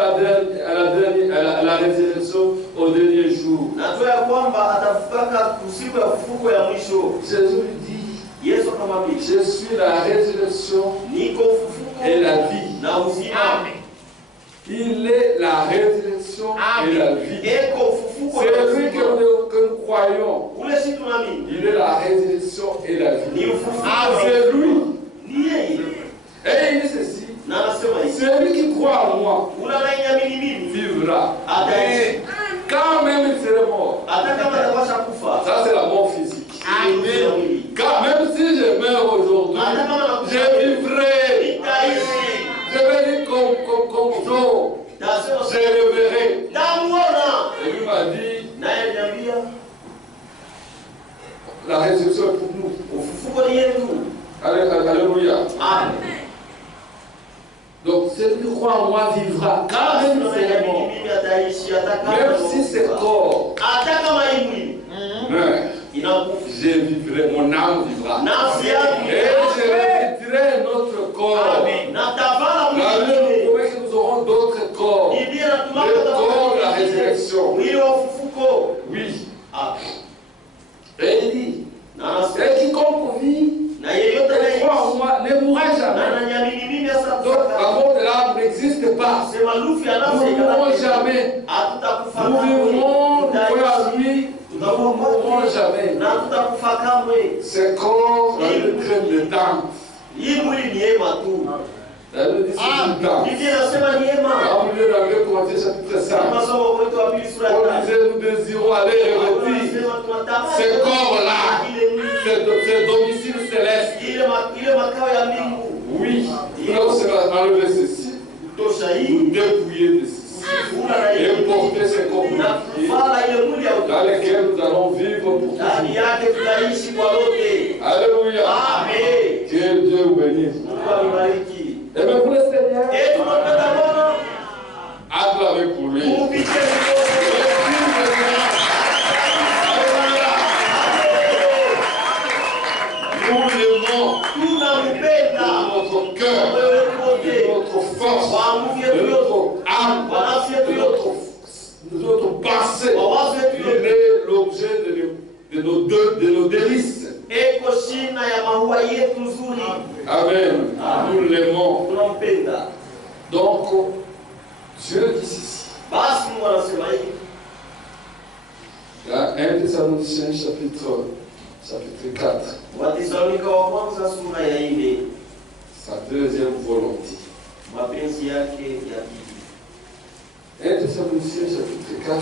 à la résurrection au dernier jour. Najua ya kwamba atafukaka siku ya fufuko ya mwisho. Jésus lui dit, Yesu akamwambia, je suis la résurrection niko ufufuko et la vie. Na uzima. Il est la résurrection et la vie. C'est lui que nous croyons. Il est la résurrection et la vie. C'est lui. Et il dit ceci. Celui qui croit en moi vivra. Et quand même il serait mort. Ça c'est la mort physique. Quand même si je meurs aujourd'hui, je vivrai. Je vais dire comme je le verrai. Et lui m'a dit, la résurrection est pour nous. Alléluia. Donc celui qui croit en moi vivra. Quand même il serait mort. Même si ce corps meurt, je vivrai, mon âme vivra. Et je revêtirai notre corps. La Bible promet que nous aurons d'autres corps. Le corps de la résurrection. Oui. Et il dit, et quiconque vit et croit en moi ne mourra jamais. Donc la mort de l'âme n'existe pas. Nous ne mourrons jamais. Nous vivrons, nous croyons en lui. Nous ne mourrons jamais. Ce corps, la Bible crée le temps. La Bible dit c'est du temps. Quand vous lisez dans 2 Corinthiens chapitre 5, on disait nous désirons aller revêtir ce corps-là, ce domicile céleste. Oui, nous avons enlevé ceci, nous dépouiller de ceci. Et porter ce corps dans lequel nous allons vivre pour toujours. Alléluia. Que Dieu vous bénisse. Et bien pour le Seigneur, acclamez pour lui. Nous l'aimons de notre cœur, de notre force, de notre âme, de notre passé. Il est l'objet de nos délices. Amen. Nous l'aimons. Donc, Dieu dit ceci. Là, 1 Thessaloniciens chapitre 4. Sa deuxième volonté. 1 Thessaloniciens chapitre 4.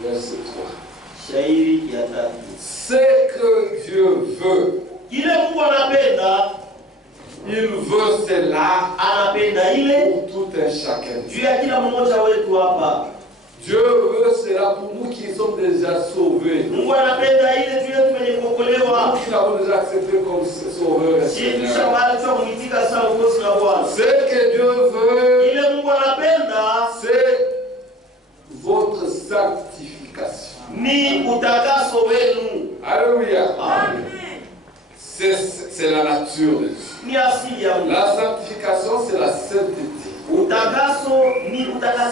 Verset 3. Ce que Dieu veut, il veut cela pour tout un chacun. Dieu veut cela pour nous qui sommes déjà sauvés. Nous qui l'avons déjà accepté comme sauveur et Seigneur. Ce que Dieu veut, c'est votre sanctification. Alléluia. C'est la nature de Dieu. La sanctification, c'est la sainteté.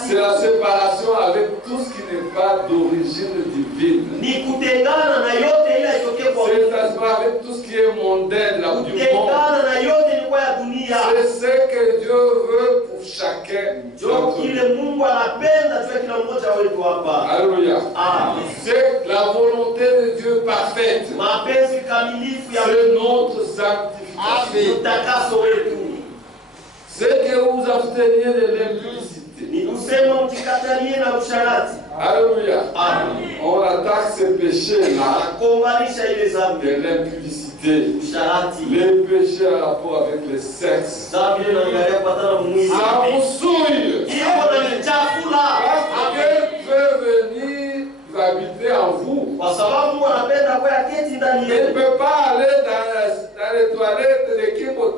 C'est la séparation avec tout ce qui n'est pas d'origine divine. C'est avec tout ce qui est mondain, là du monde. C'est ce que Dieu veut pour chacun. Alléluia. C'est la volonté de Dieu parfaite. C'est notre sanctification. C'est que vous absteniez de l'impudicité. Alléluia. On attaque ce péché-là de l'impudicité. Les péchés en rapport avec le sexe. Ça vous souille. Parce que Dieu veut venir habiter en vous. Il ne peut pas aller dans les toilettes de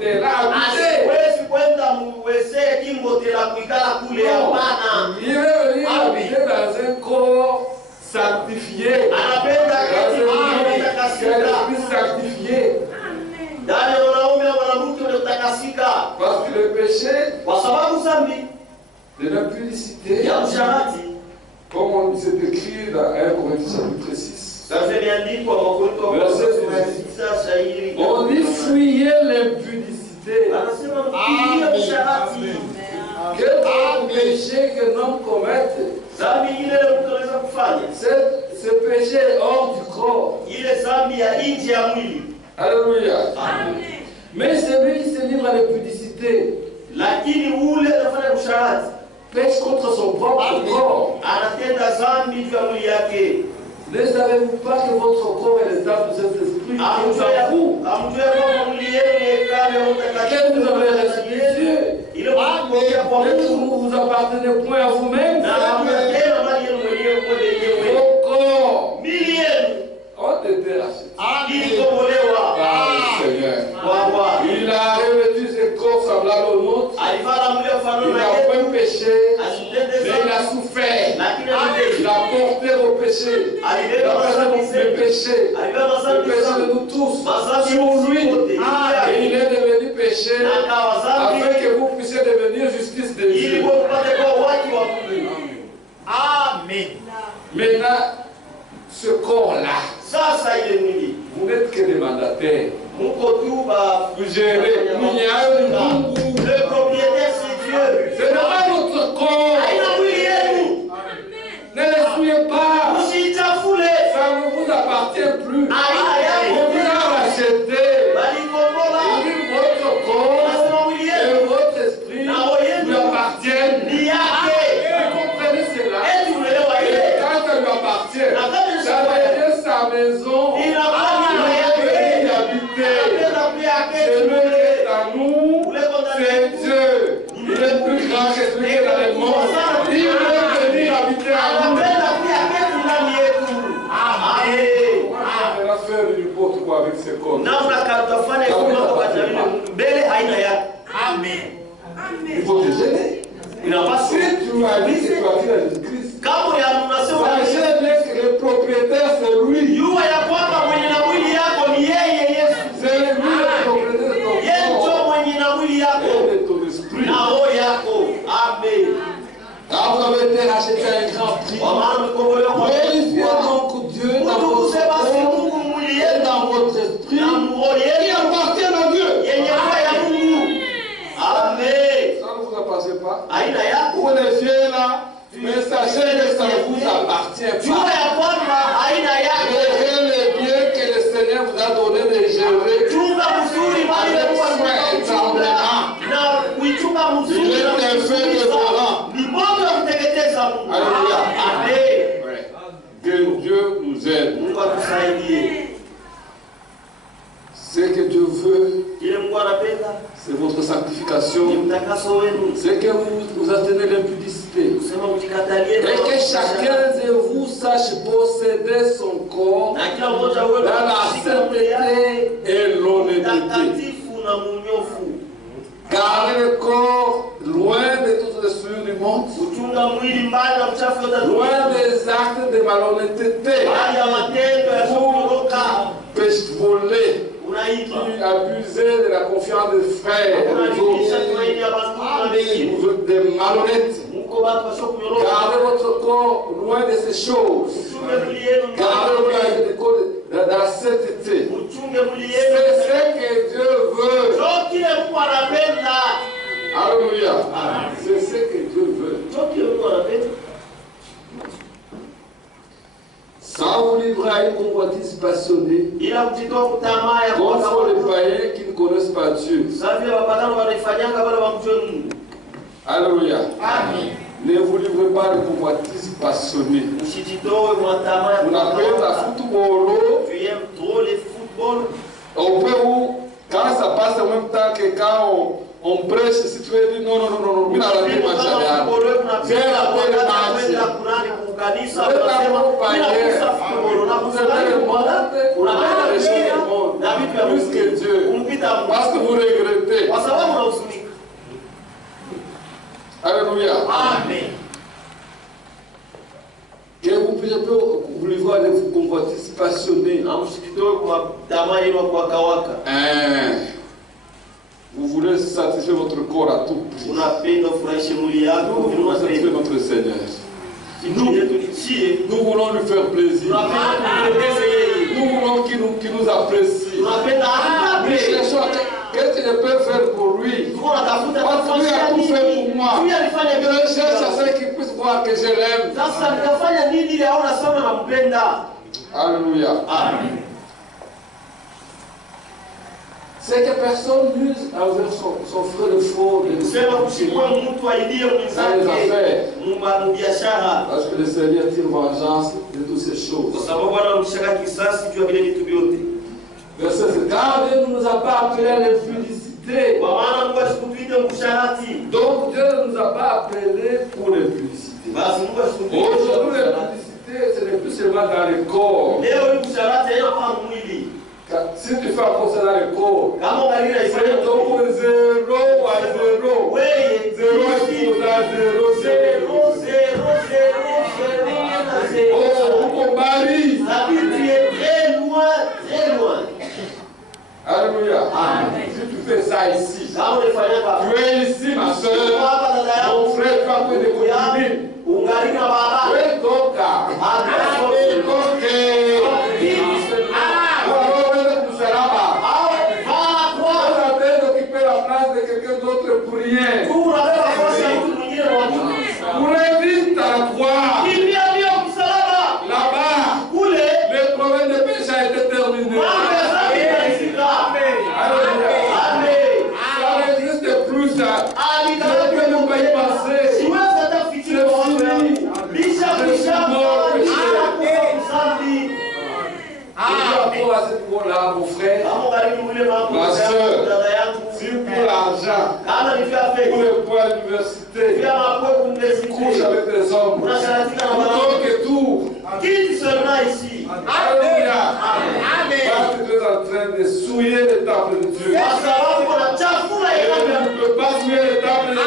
rester là, habiter. Asiwezi kwenda muweze kimbote la kuikala kule, hapana. Il veut venir habiter dans un corps sanctifié. Anapenda kati esprit sanctifié. Ndani ya wanaume na wanawake waliotakasika. Parce que le péché, kwa sababu dhambi de l'impudicité, ya usharati, comme on s'est écrit dans 1 Corinthiens chapitre 6. Ça fait imeandikwa Wakorintho wa kwanza sura ya 6 shairi. On dit fuyez l'impudicité. Anasema mkimbie usharati. Quel péché que l'homme commette, dhambi ile mtu anaweza kufanya. ce péché est hors du corps. Ile dhambi ya nje ya mwili. Alléluia. Amen. Mais celui qui se livre à l'impudicité, lakini ule anafanya usharati, pêche contre son propre corps. Anatenda dhambi juu ya mwili yake. Ne savez-vous pas que votre corps est le temple de cet esprit qui est en vous? Quel vous avez reçu des cieux? Et vous vous appartenez point à vous-même. Vos corps ont été rachetés par le Seigneur. Il a revêtu ses corps semblables aux nôtres. Il n'a point péché, mais il a souffert. Il a porté vos péchés. Il a porté le péché de nous tous sur lui. Et il est devenu péché afin que vous puissiez devenir justice de Dieu. Amen. Maintenant, ce corps-là, vous n'êtes que des mandataires. Vous gérez. Le propriétaire, c'est Dieu. Ce n'est pas votre corps. Ne le souillez pas. Ça ne vous appartient plus. On vous a racheté. Votre corps et votre esprit lui appartiennent. Vous comprenez cela? Et quand ça lui appartient, ça devient sa maison. Il peut y habiter. C'est lui qui est à nous. C'est Dieu. Il est plus grand que celui qui est dans les mondes. Il veut venir habiter à nous. On va faire n'importe quoi avec ce corps. Il faut te gêner. Si tu as dit que tu as vu à Jésus-Christ, sachez bien que le propriétaire c'est lui. C'est lui le propriétaire de ton corps et de ton esprit. Car vous avez été racheté à un grand prix. Glorifiez donc Dieu dans votre corps et dans votre esprit qui appartiennent à Dieu. Amen. Ça ne vous appartient pas. Aina yako Vous les fiez là, mais sachez que ça ne vous appartient jua pas. ya kwamba aina yako Gérez les biens que le Seigneur vous a donné de gérer. chunga mzuri mali Avec kwa soin et tremblement. na kuichunga mzuri Il est na un feu dévorant. ni moto wa kuteketeza Mungu. Alléluia. Amen. Ouais. Que Dieu nous aide. Mungu atusaidie. Ce que Dieu veut, Ile Mungu anapenda c'est votre ni sanctification. mtakaso wenu. C'est que vous vous atteignez l'impudicité. Sema mjikatalie Et que chacun de vous sache posséder son corps na kila mmoja wewe dans la sainteté et l'honnêteté. takatifu na munyofu. Gardez le corps loin de toutes les souillures du monde, Kuchunga mwili mbali na uchafu wote loin duniani. des actes de malhonnêteté, Mbali ya matendo ya kuondoka. pêche volée, Unaiba. abuser de la confiance des frères, Unajulisha tumaini ya bandugu na wengine. vous êtes des malhonnêtes. Muko watu washokunyoroka. Gardez votre corps loin de ces choses. Uchunge mwili yenu Gardez-le dans la sainteté. uchunge mwili C'est yenu. ce que Dieu veut. Ndio kile Mungu anapenda. Alléluia. C'est ce que Dieu veut. Ndio kile Mungu anapenda. Sans vous livrer à une convoitise passionnée, Ila kujitoa kutamaa ya comme font les kwa païens qui ne connaissent pas Dieu. sababu wapagano wanaifanyanga wale wamjue Mungu. Alléluia. Amen. Ne vous livrez pas de convoitise passionnée. Msijitoe kwa tamaa ya On appelle la football. Tu aimes trop le football. Au peu où, quand ça passe en même temps que quand on prêche, si tu veux dire non, mais la vie marche à plus que Dieu. Parce que vous regrettez. voulez satisfaire votre corps à tout prix. unapenda ufurahishe mwili yako, Nous voulons satisfaire notre Seigneur. Nous voulons lui faire plaisir. Nous voulons qu'il nous apprécie. Nous cherchons qu'est-ce que je peux faire pour lui. Parce que lui a tout fait pour moi. Je cherche à ce qu'il puisse voir que je l'aime. Alléluia. Amen. C'est que personne n'use envers son frère de faux. Parce que le Seigneur tire vengeance de toutes ces choses. Verset 7. Car Dieu ne nous a pas appelés à l'impudicité. Donc Dieu ne nous a pas appelés pour l'impudicité. Aujourd'hui, l'impudicité, ce n'est plus seulement dans le corps. Si tu fais encore ça dans le corps, c'est donc 0 à 0. 0 est à 0. Oh, mon mari. Alléluia. Si tu fais ça ici, tu es ici, ma soeur, mon frère, tu vas faire des concubines. Tu es donc pour rien. Pour vite à la croix. Là-bas, le problème de péché a été terminé. Ça n'existe plus ça. Je ne peux même pas y penser. C'est fini. Par rapport à cette voie-là, mon frère, ma soeur, si pour l'argent, pour le poids à l'université, tu couches avec des hommes, plutôt que tout. Alléluia. Parce que tu es en train de souiller le temple de Dieu. Et tu ne peux pas souiller le temple de Dieu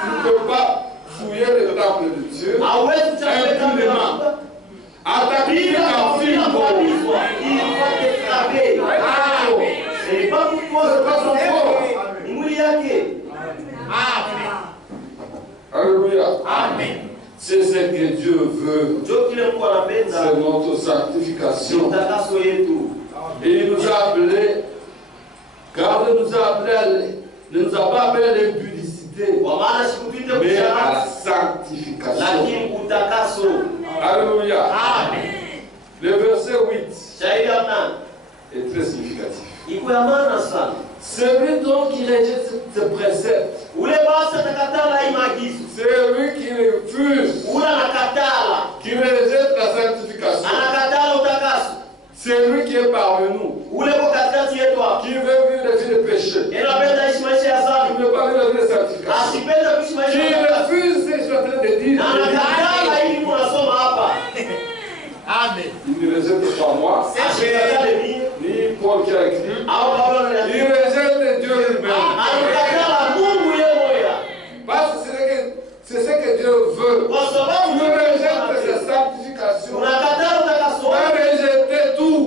tu ne peux pas souiller le temple de Dieu impunément. Attaquer un film. C'est pas pour toi, c'est pas son corps. Alléluia. Amen. C'est ce que Dieu veut. C'est notre sanctification. Et il nous a appelés, car il nous a appelés, ne nous a pas appelés à l'impudicité, mais à la sanctification. Alléluia. Amen. Le verset 8 est très significatif. Celui donc qui rejette ce précepte, celui qui refuse, qui rejette la sanctification, celui qui est parmi nous, qui veut vivre la vie de péché, qui ne veut pas vivre la vie de sanctification, qui refuse ce que je suis en train de dire, Amen. Il ne rejette pas moi, ni Paul qui a écrit, il rejette Dieu lui-même. Parce que c'est ce que Dieu veut. Tu rejettes sa sanctification. Tu as rejeté tout.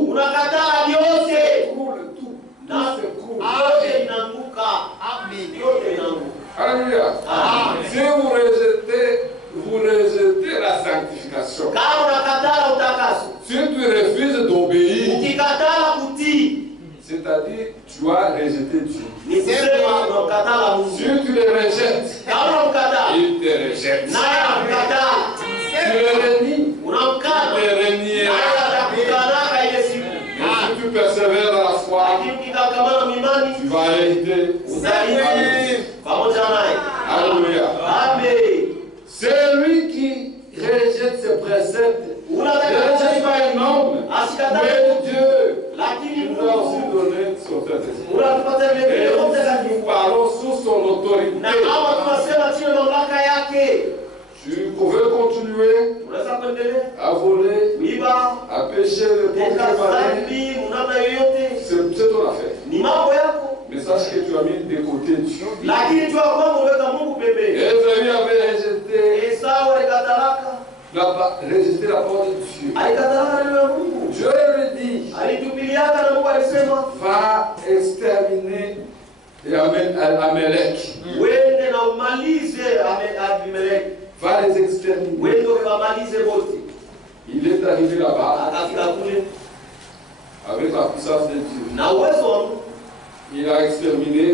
C'est cool, tout. C'est cool. Alléluia. Si vous rejetez la sanctification. Si tu refuses d'obéir, c'est-à-dire tu as rejeté Dieu. Si tu le rejettes, il te rejette. Tu le renies, il te reniera. Et si tu persévères dans la foi, tu vas hériter. Alléluia. C'est lui qui rejette ses préceptes. Ne rejette pas un homme, mais Dieu. Il nous a aussi donné son Saint-Esprit. Et nous parlons sous son autorité. Tu veux continuer à voler, à pécher le pauvre, c'est ton affaire. Mais sache que tu as mis de côté Dieu. Esaü avait rejeté la parole de Dieu. Dieu lui dit, va exterminer Amalek. Va les exterminer. Il est arrivé là-bas avec la puissance de Dieu. Il a exterminé,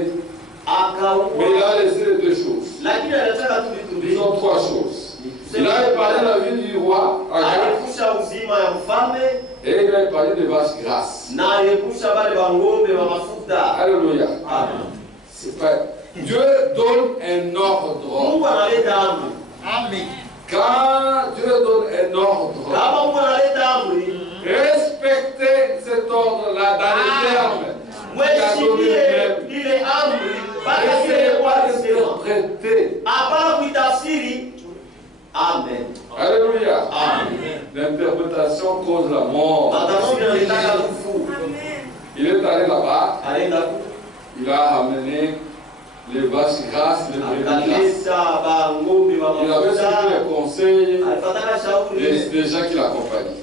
mais il a laissé les deux choses. Disons trois choses. Il a parlé de la vie du roi, et il a parlé des vaches grasses. Alléluia. C'est pas... Dieu donne un ordre. Amen. Quand Dieu donne un ordre, respectez cet ordre-là dans les termes. N'essayez pas d'interpréter. Amen. Alléluia. Amen. L'interprétation cause la mort. Il est allé là-bas. Il a amené les vaches grasses, les brebis grasses. Il avait suivi les conseils des gens qui l'accompagnaient.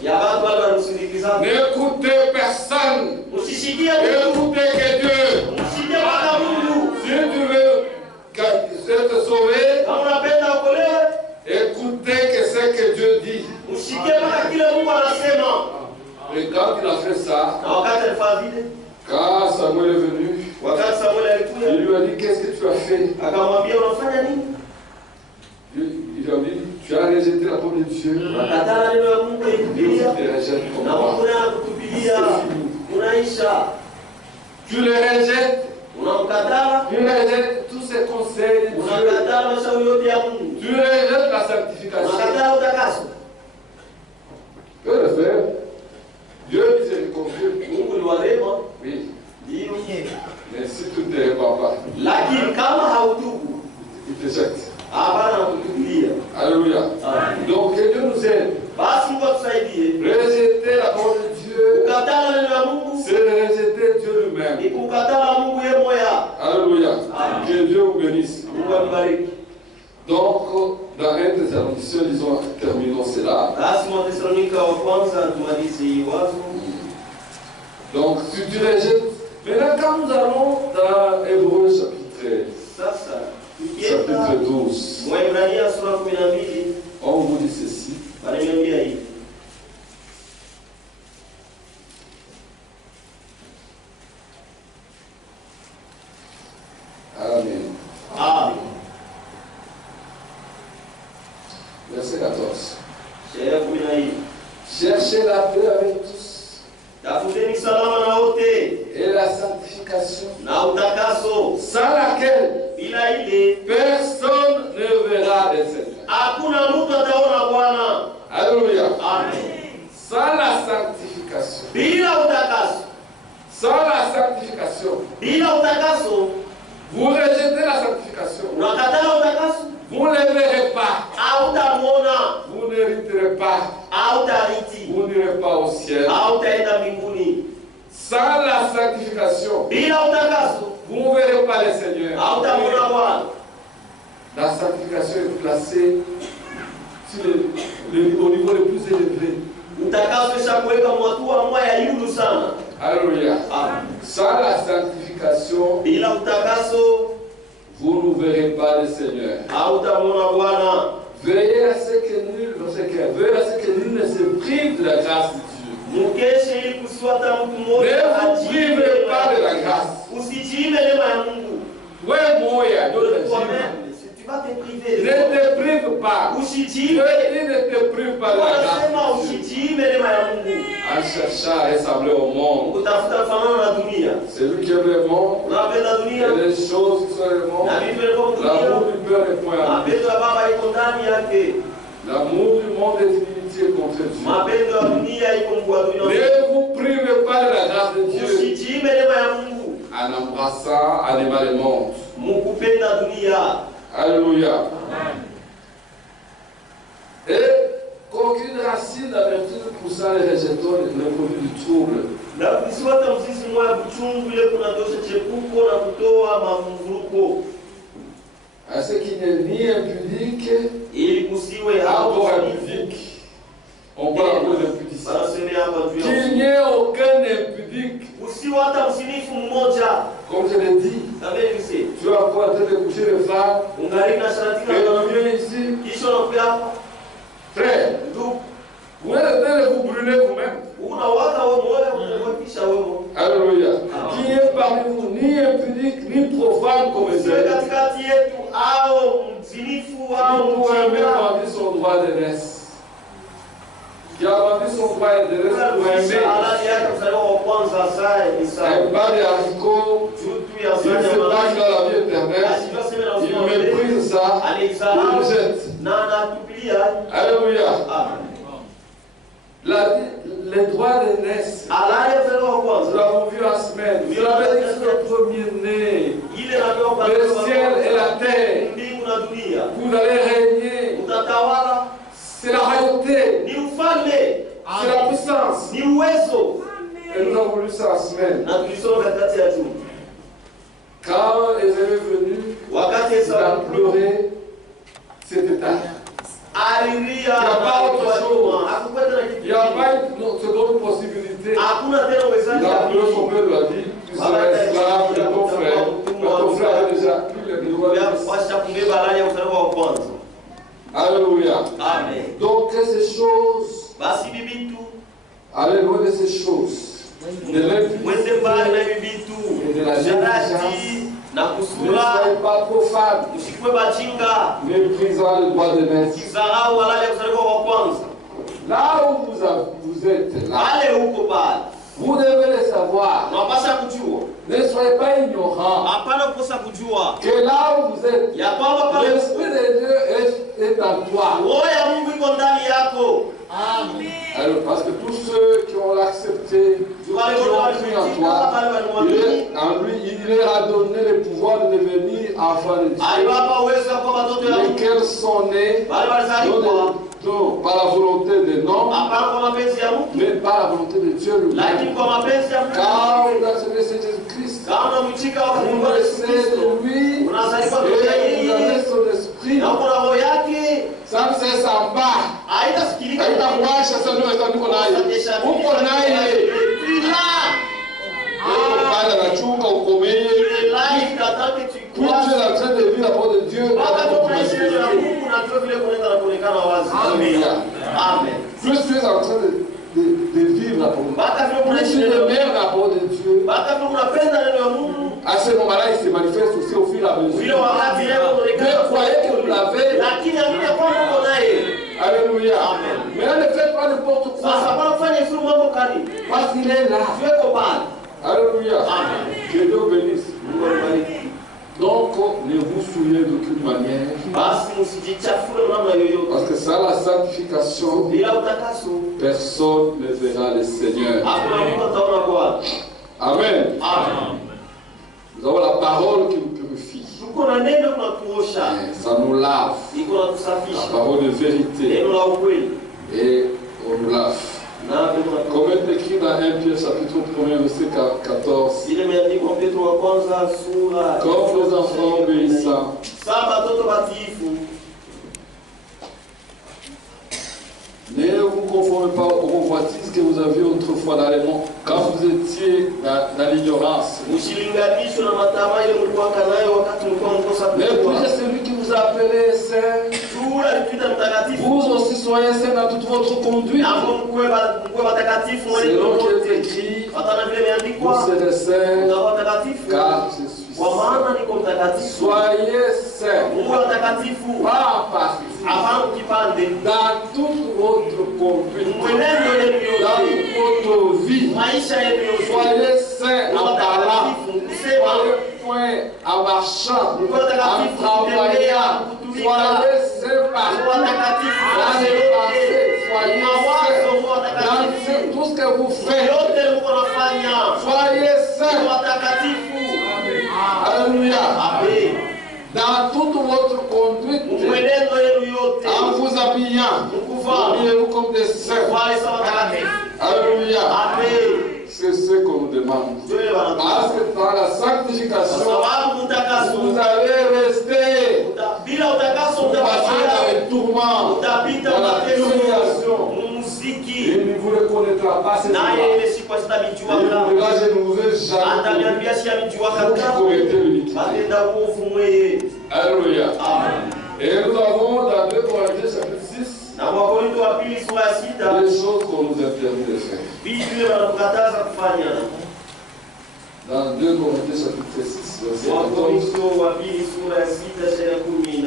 N'écoutez personne. Écoutez que Dieu. Si tu veux être sauvé, écoutez ce que Dieu dit. Et quand il a fait ça, quand Samuel est venu, il lui a dit, qu'est-ce que tu as fait? Il a dit, tu as rejeté la parole de Dieu. Dieu te rejette comme moi. Tu le rejettes. Tu rejettes tous ces conseils de Dieu. Tu rejettes la sanctification. Que le faire? Dieu miséricordieux. Oui. Mais si tu ne te répands pas, il te jette. Alléluia. Donc que Dieu nous aide. Rejeter la parole de Dieu, c'est rejeter Dieu lui-même. Alléluia. Que Dieu vous bénisse. Donc, dans 1 Thessaloniciens, disons, terminons cela. Donc, si tu rejettes, maintenant quand nous allons dans Hébreux chapitre 12, on vous dit ceci. Amen. Amen. Verset 14. Cherchez la paix avec tous. Et la sanctification, sans laquelle personne ne verra le Seigneur. Alléluia. Sans la sanctification, sans la sanctification, vous rejetez la sanctification. Vous ne le verrez pas. Vous n'hériterez pas. Vous n'irez pas au ciel. Sans la sanctification, vous ne verrez pas le Seigneur. La sanctification est placée sur au niveau le plus élevé. Alléluia. Sans la sanctification, vous ne verrez pas le Seigneur. Veillez à ce que nul ne se prive de la grâce de Dieu. Ne vous privez pas de la grâce. Tu vas te priver. Ne te prive pas. Dieu ne te prive pas de la grâce. En cherchant à ressembler au monde. C'est lui qui aime le monde. Et les choses qui sont le monde. L'amour du Père est point à lui. L'amour du monde est inimitié contre Dieu. Ne vous privez pas de la grâce de Dieu en embrassant, en aimant le monde. Alléluia. Et qu'aucune racine d'amertume poussant les rejetons ne produit du trouble. À ce qui n'est ni impudique, encore impudique, On parle à cause d'impudicie. Wanasema hapa juu ya Qu'il n'y ait aucun impudique. usiwe hata msinifu mmoja. Comme je l'ai dit, Na vile nilise. tu vas pouvoir te coucher les femmes. Ungali na sharatika Et na on vient ici. kisha unakuja hapa. Frère, Ndugu, vous allez vous brûler vous-même. unawaka wewe moyo unakwisha wewe. Alléluia. Qu'il n'y ait parmi vous ni impudique ni profane comme Usiwe Esaü. katikati yetu au mzinifu au Qui pourrait même mjinga. vendu son droit d'aînesse. Qui a vendu son droit d'aînesse pour aimer Halali yake mzaliwa wa kwanza Isaya un Isaya. bas de haricots. Jutu ya Il se Isaya bat dans la vie éternelle. Il méprise ça. Il le jette. na anatupilia. Alléluia. Amen. Les droits d'aînesse. Halali ya mzaliwa wa Nous kwanza. l'avons vu en semaine. Vous avez dit le premier-né. Ile napewa kwa Le ciel et la terre. mbingu na dunia. Vous allez régner. Utatawala. C'est la royauté. Ni ufalme. C'est la puissance. Ni uwezo. Et nous avons lu ça en semaine. Na tulisoma katikati ya tu. Quand Esaü est venu, Wakati il a Esau pleuré cet état. alilia hakukwenda na Il n'y a kitu. pas une seconde possibilité. Hakuna tena Il uwezaji. a pleuré, son père lui a dit, tu seras esclave de ton frère. Mais ton frère avait déjà pris les droits de l'Église. Washa kubeba halali ya mzaliwa wa kwanza. Alléluia. Amen. Donc que ces choses, Basi bibi tu allez loin de ces choses. De l'impudicie. mwende mbali na bibi tu. Sharati na Ne kusura. soyez pas profanes, Msikuwe bachinga. méprisant le droit d'aînesse. Kizarau halali ya mzaliwa wa kwanza. Là où vous êtes, là, Pale huko pale. vous devez le savoir. Unapasha kujua. Ne soyez pas ignorants Hapana kukosa kujua. que là où vous êtes, Ya kwamba pale l'Esprit de Dieu est en toi. roho ya Mungu iko ndani yako. Alors, parce que tous ceux qui ont accepté, qui ont cru en toi, en lui, il leur a donné le pouvoir de devenir enfants de Dieu, Aliwapa uwezo kwa watoto ya Mungu. lesquels sont nés Wale walizaliwa non par la volonté de l'homme, hapana kwa mapenzi ya Mungu, mais par la volonté de Dieu lui-même. lakini kwa mapenzi ya Mungu. Car vous acceptez Jésus-Christ, Kama mchika wa vous Mungu wa Yesu naissez Kristo, de lui, unazaliwa et kutoka vous avez yeye son esprit. na kuna roho yake Ça ne cesse en bas. haitasikilika. Haitakuacha sasa ndio uko naye. Uko naye. Bila Pale anachunga ukomeye. life katake Puis tu tukua. es en train de vivre la parole de Dieu. Baba tunaishi neno la Mungu na tu vile kuonekana wazi. Amen. Amen. Plus tu es en train de vivre la parole. Baka vile Plus tunaishi tu neno la Mungu. aimes la parole de Dieu. Baka vile unapenda neno la Mungu. À ce moment-là, il se manifeste aussi au fur et à Vile mesure. wakati leo unaonekana Mais croyez que vous l'avez. lakini amini ya kwamba uko naye. Alléluia. Amen. Mais ne faites pas n'importe Sasa quoi. bwana kufanya hizo mambo kani? Parce qu'il est là. Tuweko pale. Alléluia. Amen. Que Dieu bénisse. Mungu awabariki. Donc, ne vous souillez d'aucune manière. Basi msijichafue namna yoyote. Parce que sans la sanctification, Bila utakaso personne ne verra le Seigneur. hakuna mtu ataona Bwana. Amen. Amen. Nous avons la parole qui nous purifie. Tuko na neno kunatuosha. Ça nous lave. Iko La natusafisha. parole de vérité. Neno la ukweli. Et on nous lave. Na neno Comme est écrit dans 1 Pierre chapitre 1 verset 14. ile imeandikwa Petro wa kwanza sura Comme les enfants obéissants, saba watoto watiifu. ne vous conformez pas aux convoitises que vous aviez autrefois dans les mondes, quand vous étiez dans l'ignorance. Msilinganishwe na matamaa ile mlikuwa nayo wakati mlikuwa mkosa Mais kujua. puis celui qui vous a appelé saint, Tu alipita mtakatifu. vous aussi soyez saints dans toute votre conduite. Hapo mkuwe watakatifu mwende Selon qu'il est wote. écrit, Hata vile vous imeandikwa serez saints, utakuwa watakatifu. car je suis Kwa saint. maana niko mtakatifu. Soyez saints, Mungu watakatifu. pas en partie, Hapana kipande. dans toute votre conduite, Mwenendo yenu dans yote. toute votre vie. Maisha yenu yote. Soyez saints en parlant, Watakatifu. Kusema soyez point en marchant, en watakatifu travaillant, kutumika. soyez saints partout, Watakatifu. dans les pensées, soyez Mawazo saints, watakatifu. dans tout ce que vous faites, Yote mko nafanya. soyez saints, Watakatifu. alléluia, Amen. dans toute votre conduite, Mwenendo yenu yote. en vous habillant, Mkuvaa. habillez-vous comme des saints, Wale sawa watakatifu. alléluia, Amen. c'est ce qu'on nous demande. Tuwe wanadamu. Parce que dans la Kwa sanctification, sababu utakaso. vous allez rester. Bila utakaso Vous passez dans utabakia. les tourments, Utapita dans la mateso. tribulation. Muziki. connaîtra pas ces naye choses-là. ile siku asitamjua Il kama dira, je ne vous ai jamais ataniambia si amjua vous qui kama commettez l'iniquité. batenda uovu mweye. Alléluia. Amen. Et nous avons dans 2 Corinthiens chapitre 6 Na Wakorintho wa pili sura ya 6 des choses qu'on nous interdit de faire. vitu vile wanatukataza kufanya. Dans 2 Corinthiens chapitre 6 verset 14. Wakorintho wa pili sura ya 6 aya 14.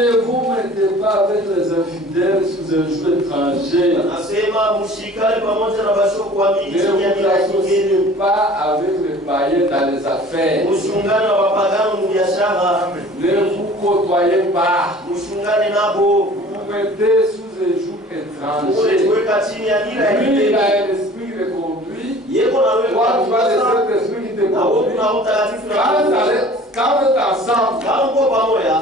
Ne vous mettez pas avec les infidèles sous un joug étranger. Anasema mshikane pamoja na bashoku wa miji Ne ya vous mila kigeni. associez pas avec les païens dans les affaires. Mshungane na wapagano mu biashara. Ne vous côtoyez pas. Mshungane nabo. Vous vous mettez sous un joug étranger. Kuweka chini ya dira ya Lui, il kigeni. a un esprit qui le conduit. Yeko na wewe Toi, tu as le Saint-Esprit qui te na wewe conduit. na utakatifu na Quand vous êtes ensemble, kama mko pamoja,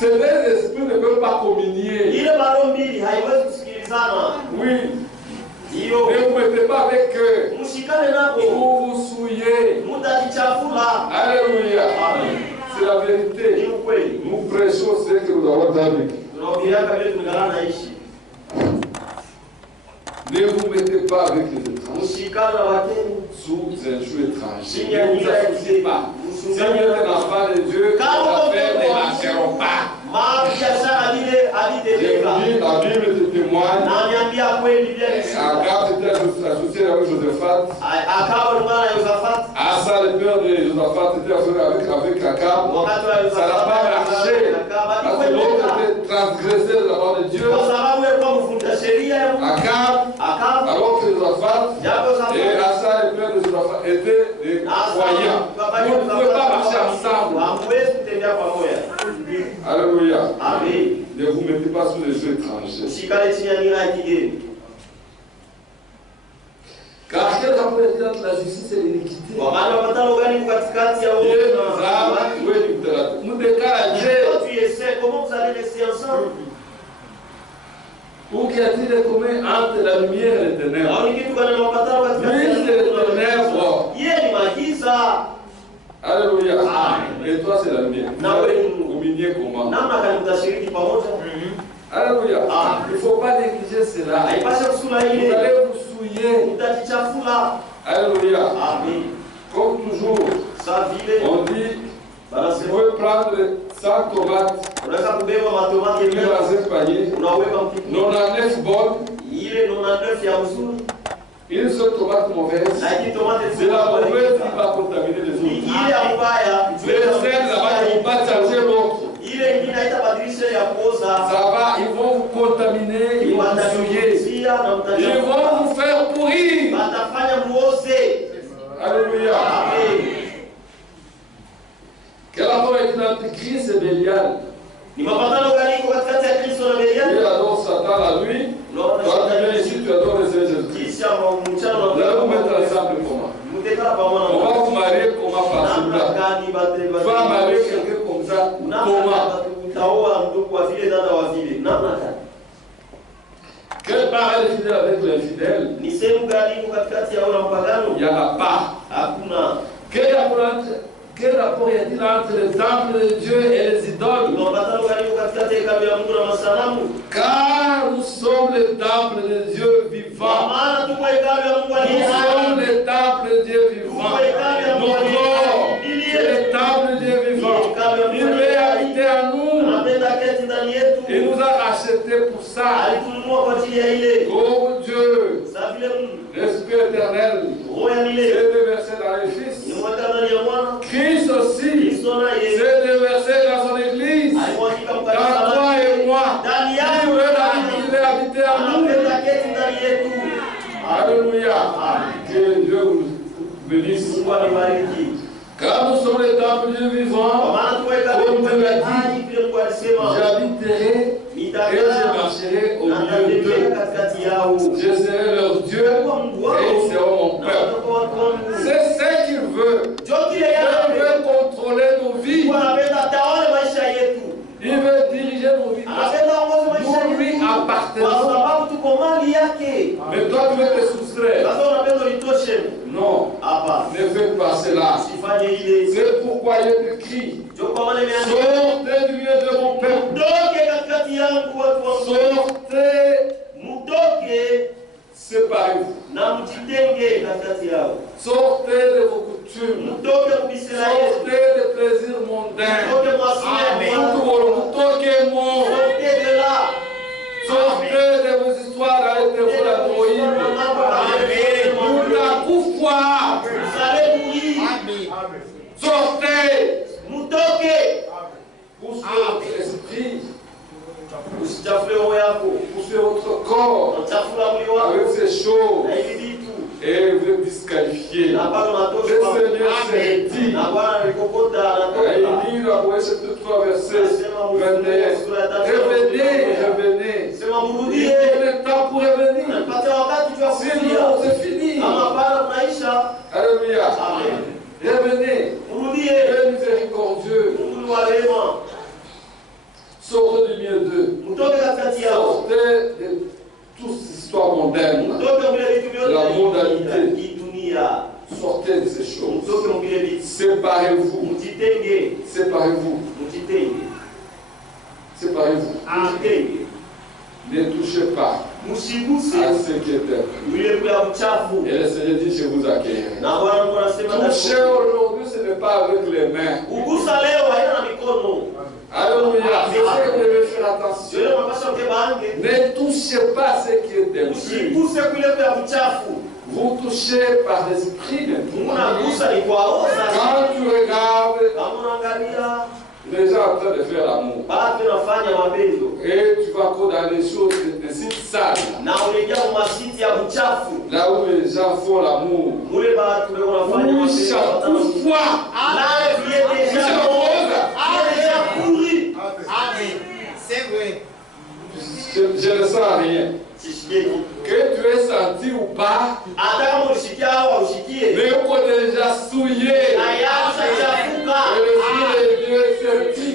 ces deux esprits ne peuvent pas communier. ile mara mbili haiwezi kusikilizana. Oui. Hiyo Ne vous mettez pas avec eux. mshikane nabo. Vous vous souillez. Mtajichafula. Alléluia. Amen. C'est la Ni vérité. ukweli. Nous prêchons ce que nous avons vécu. Tunahubiria vile tumegalana naishi. Ne vous mettez pas avec les étrangers Mshikane na wageni. sous un joug étranger. Chini ya Ne vous dira ya associez kigeni. pas. Si vous Mshungane êtes un nabo. enfant de Dieu, les affaires ne marcheront pas. Biashara vile Je havitendeka. vous dis, la Bible te témoigne. Na niambia kweli Biblia inasema. Abraham était associé avec Josaphat. Akawa ndugu na Yosafat. Asa, le père de Josaphat, était associé avec Akab. Wakati wa Ça n'a pas marché. Parce que l'autre était transgressé de la part de Dieu. Kwa sababu yalikuwa mvunja sheria ya Mungu. Akab, Akawa alors que Josaphat japo et Asa, le père de Josaphat, étaient des croyants. Vous ne pouvez pas marcher ensemble. Hamwezi kutembea pamoja. Alléluia. Amen. Ne vous mettez pas sous les jeux étrangers. Ushikane chini ya nira ya kigeni. Car quel rapport est entre la justice et l'iniquité? Kwa maana mapatano gani katikati ya Dieu uovu nous na a haki? doués du terrain. Nous décalagés. Quand tu essaies, comment vous allez rester ensemble? Ou qu'y a-t-il de commun entre la lumière et les ténèbres? Au ni kitu gani mapatano katikati Lui, ya c'est les ténèbres. Yeye ni magiza. Alléluia. Amen. Et toi, c'est la lumière. Vous Na allez wewe communier comment? namna gani mtashiriki pamoja? Alléluia. Amen. Il ne faut pas négliger cela. Haipaswi kusula Vous ile. allez vous souiller. Mtajichafula. Alléluia. Amen. Comme toujours, Sa vile on dit, vous banasema pouvez prendre 100 tomates, unaweza kubeba matomati mettre yenyewe dans un panier, unaweka mtipu 99 bonnes, ile 99 ya mzuri une seule tomate mauvaise. lakini tomate C'est la mauvaise qui va contaminer les autres. ile ya mbaya Les celles là-bas ne vont pas changer l'autre. ile ingine haitabadilisha ya kuoza Ça va, ils vont vous contaminer, ils vont vous souiller. watazia na Ils mtaja vont vous faire pourrir. watafanya muoze. Alléluia. Amen. Quel rapport est entre Christ et Bélial? Ni mapatano gani iko katikati ya Kristo na Il Beliali? adore Satan la nuit. Toi, tu viens ici, tu adores le Seigneur Jésus. Kisha mchana Vous allez vous mettre ensemble comment? mtekala pamoja On na va vous marier comment par namna celui-là? gani Tu vas marier quelqu'un comme ça. Comment? utaoa ndugu wa vile dada wa vile namna gani? Quelle part est fidèle avec l'infidèle? Ni sehemu gani iko katikati ya wale mpagano? Il n'y en a pas. Hakuna. Quel rapport y a-t-il entre le temple de Dieu et les idoles? Ni mapatano gani iko katikati ya hekalu ya Mungu na masanamu? Car nous sommes le temple de Dieu Kwa vivant. maana tuko hekalu ya Mungu Nous aliye hai. sommes le temple de Dieu vivant. Nos corps, c'est le temple de Dieu vivant. Il veut habiter en nous. Anapenda keti ndani yetu. Il nous a rachetés pour ça. Alitununua kwa ajili ya ile. Oh Dieu, Sa vile Mungu. l'Esprit éternel, Roho ya c'est milele. déversé dans les fils. Nimweka ndani ya mwana. Christ aussi, Kristo naye. c'est déversé dans son église. Alimwagika Dans mkanisa toi lake. et moi. Ndani Il yangu. veut habiter en nous. Anapenda keti ndani yetu. Alléluia. Que Dieu vous bénisse. Mungu anibariki. Car nous sommes les temples du Kwa vivant, maana tuko hekalu ya Mungu aliye hai, vile Mungu alisema. j'habiterai et je Nitakaa marcherai au na milieu nitatembea d'eux. katikati yao. Je serai leur Dieu Kwa Mungu wao. et ils seront mon Na peuple. watakuwa watu wangu. C'est ce qu'il veut. Ndio kile Il yeye veut contrôler nos vies. Mungu anapenda atawale maisha yetu. Il veut diriger nos vies. Anapenda aongoze maisha Nous lui yetu. Kwa appartenons. sababu tuko mali yake. Mais toi, tu veux te soustraire. Sasa unapenda ulitoshe. Non, Hapa. ne fais pas cela. Usifanye ile. C'est pourquoi il est écrit. Ndio kwa maana imeandikwa. Sortez du milieu de mon peuple. Mtoke katikati yangu watu wangu. Sortez, Mtoke Séparez-vous. Sortez de vos coutumes. Sortez des plaisirs mondains. Sortez de là. Sortez de vos histoires avec des vols androïdes. Vous allez mourir. Sortez. Poussez votre esprit. Poussez votre corps avec ces choses. Et vous êtes disqualifié. Le Seigneur s'est dit. Il dit dans Apocalypse chapitre 3 verset 21. Revenez, revenez. Il est le temps pour revenir. Sinon, c'est fini. Alléluia. Revenez. Soyez miséricordieux. Sortez du milieu d'eux. Sortez de toutes ces histoires mondaines. La mondanité. Sortez de ces choses. Séparez-vous. Séparez-vous. Séparez-vous. Ne touchez pas à ce qui est impur. Et le Seigneur dit, je vous accueillerai. Toucher aujourd'hui, ce n'est pas avec les mains. Alléluia. C'est ça que vous devez faire attention. Ne touchez pas ce qui est impur. Vous touchez par l'esprit. Quand tu regardes les gens en train de faire l'amour, et tu vas dans les choses, des sites sales, là où les gens font l'amour, où chaque fois, C'est vrai. Je ne sens rien. Que tu aies senti ou pas, mais on peut déjà souillé. Et le Dieu est serti.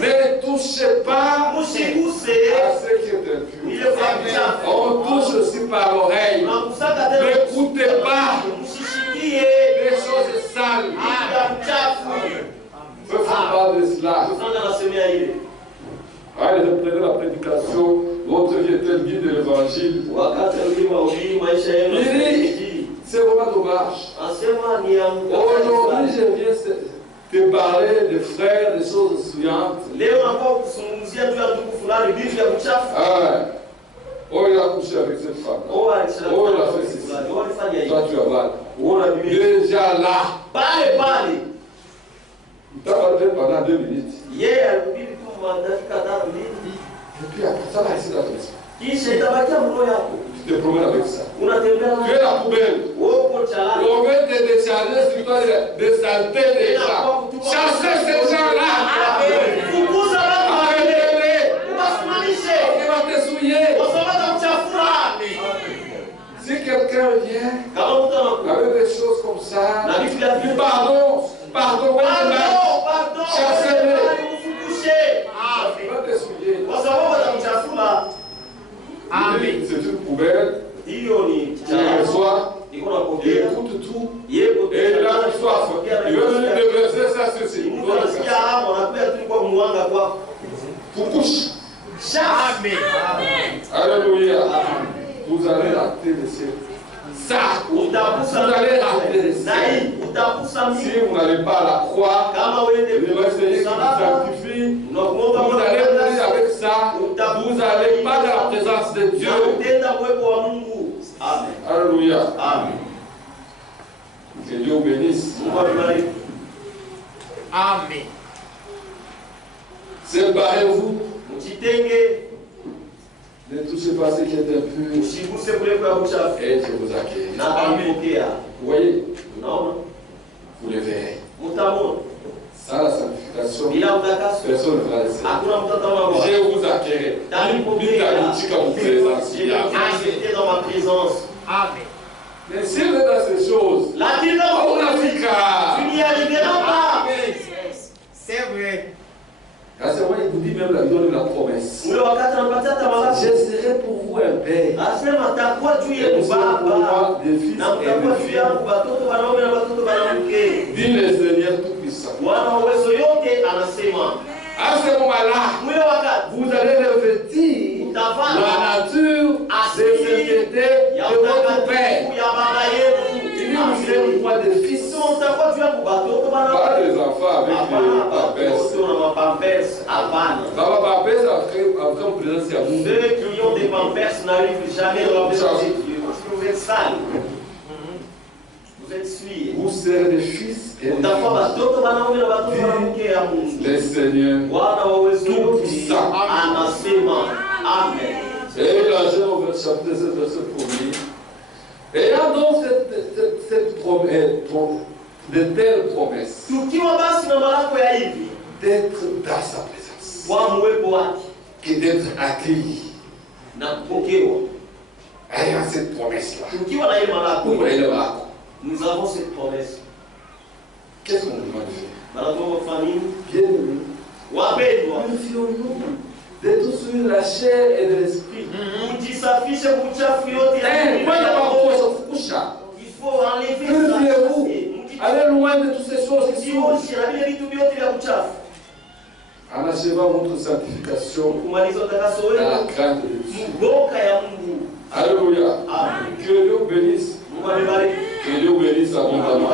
Ne touchez pas à ce qui est impur. On touche aussi par l'oreille. N'écoutez pas des choses sales. Ne faites pas de cela. Allez, reprenez la prédication. Votre vie est un guide de l'évangile. C'est vraiment dommage. Aujourd'hui, je viens te parler des frères, des choses souillantes. Oh, il a couché avec cette femme. Oh, il a fait ceci. Toi, tu as mal. Déjà là. Il t'a parlé pendant 2 minutes. Et puis après ça va essayer d'adresser. Tu te promènes avec ça. Tu es la poubelle. On veut te décharger sur toi de saleté déjà. Chassez ces gens-là. Arrêtez-les. On va te souiller. Si quelqu'un vient avec des choses comme ça, dis pardon. Pardon. Chassez-les. Va te souiller. C'est une poubelle. Tu reçois. Il écoute tout. Et il a une soif. Il veut venir déverser ça ceci. Pour couche. Alléluia. Vous allez rater le ciel. Ça. Vous allez rater le ciel. Si vous n'allez pas à la croix, le Seigneur qui vous sanctifie, vous allez mourir avec ça. Vous n'allez pas dans la présence de Dieu. Amen. Alléluia. Amen. Que Dieu vous bénisse. Amen. Séparez-vous. Ne touchez pas ce qui est impur. Et je vous accueille. Vous voyez? Vous le verrez. Sans la sanctification, personne ne va le savoir. Je vous accueille. Dans ma présence. Amen. Mais si vous êtes dans ces choses, La guérison, on Africa. tu n'y arriveras pas. C'est vrai. Car c'est moi qui vous dis même la donne la promesse. Je serai pour vous un père. Et vous serez pour moi des fils et des filles. Dit le Seigneur Tout-Puissant. À ce moment-là, vous allez revêtir la nature Pas des enfants avec des pampers. Dans la pampers, après on présence à vous. Ceux qui ont des pampers n'arrivent jamais dans la maison de Dieu. Parce que vous êtes sales. Vous êtes souillés. Vous serez des fils et des filles. Les Seigneurs, tout puissant. Amen. Et là, j'ai ouvert le chapitre 7, verset 1er. Ayant donc cette promesse, de telles promesses, d'être dans sa présence, et d'être accueilli. Ayant cette promesse-là, nous avons cette promesse. qu'est-ce qu'on demande de faire? Bien aimé, purifions-nous de tout sur la chair et de l'esprit. Il faut enlever Purifiez-vous. Allez loin de toutes ces choses qui sont. En achevant votre sanctification dans la crainte de Dieu. Alléluia. Que Dieu bénisse. Que Dieu bénisse abondamment.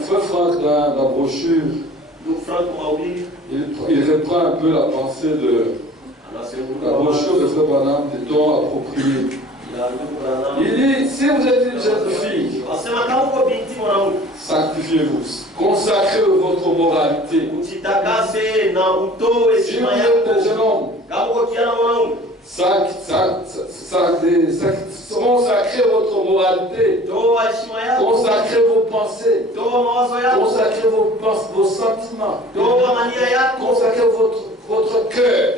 Frère Franck, dans la brochure, il reprend un peu la pensée de la brochure de Frère Branham, des dons appropriés. Il dit, si vous êtes une jeune fille, sanctifiez-vous, consacrez votre moralité. Si vous êtes un jeune homme, consacrez votre moralité, consacrez vos pensées, consacrez vos sentiments, consacrez votre cœur,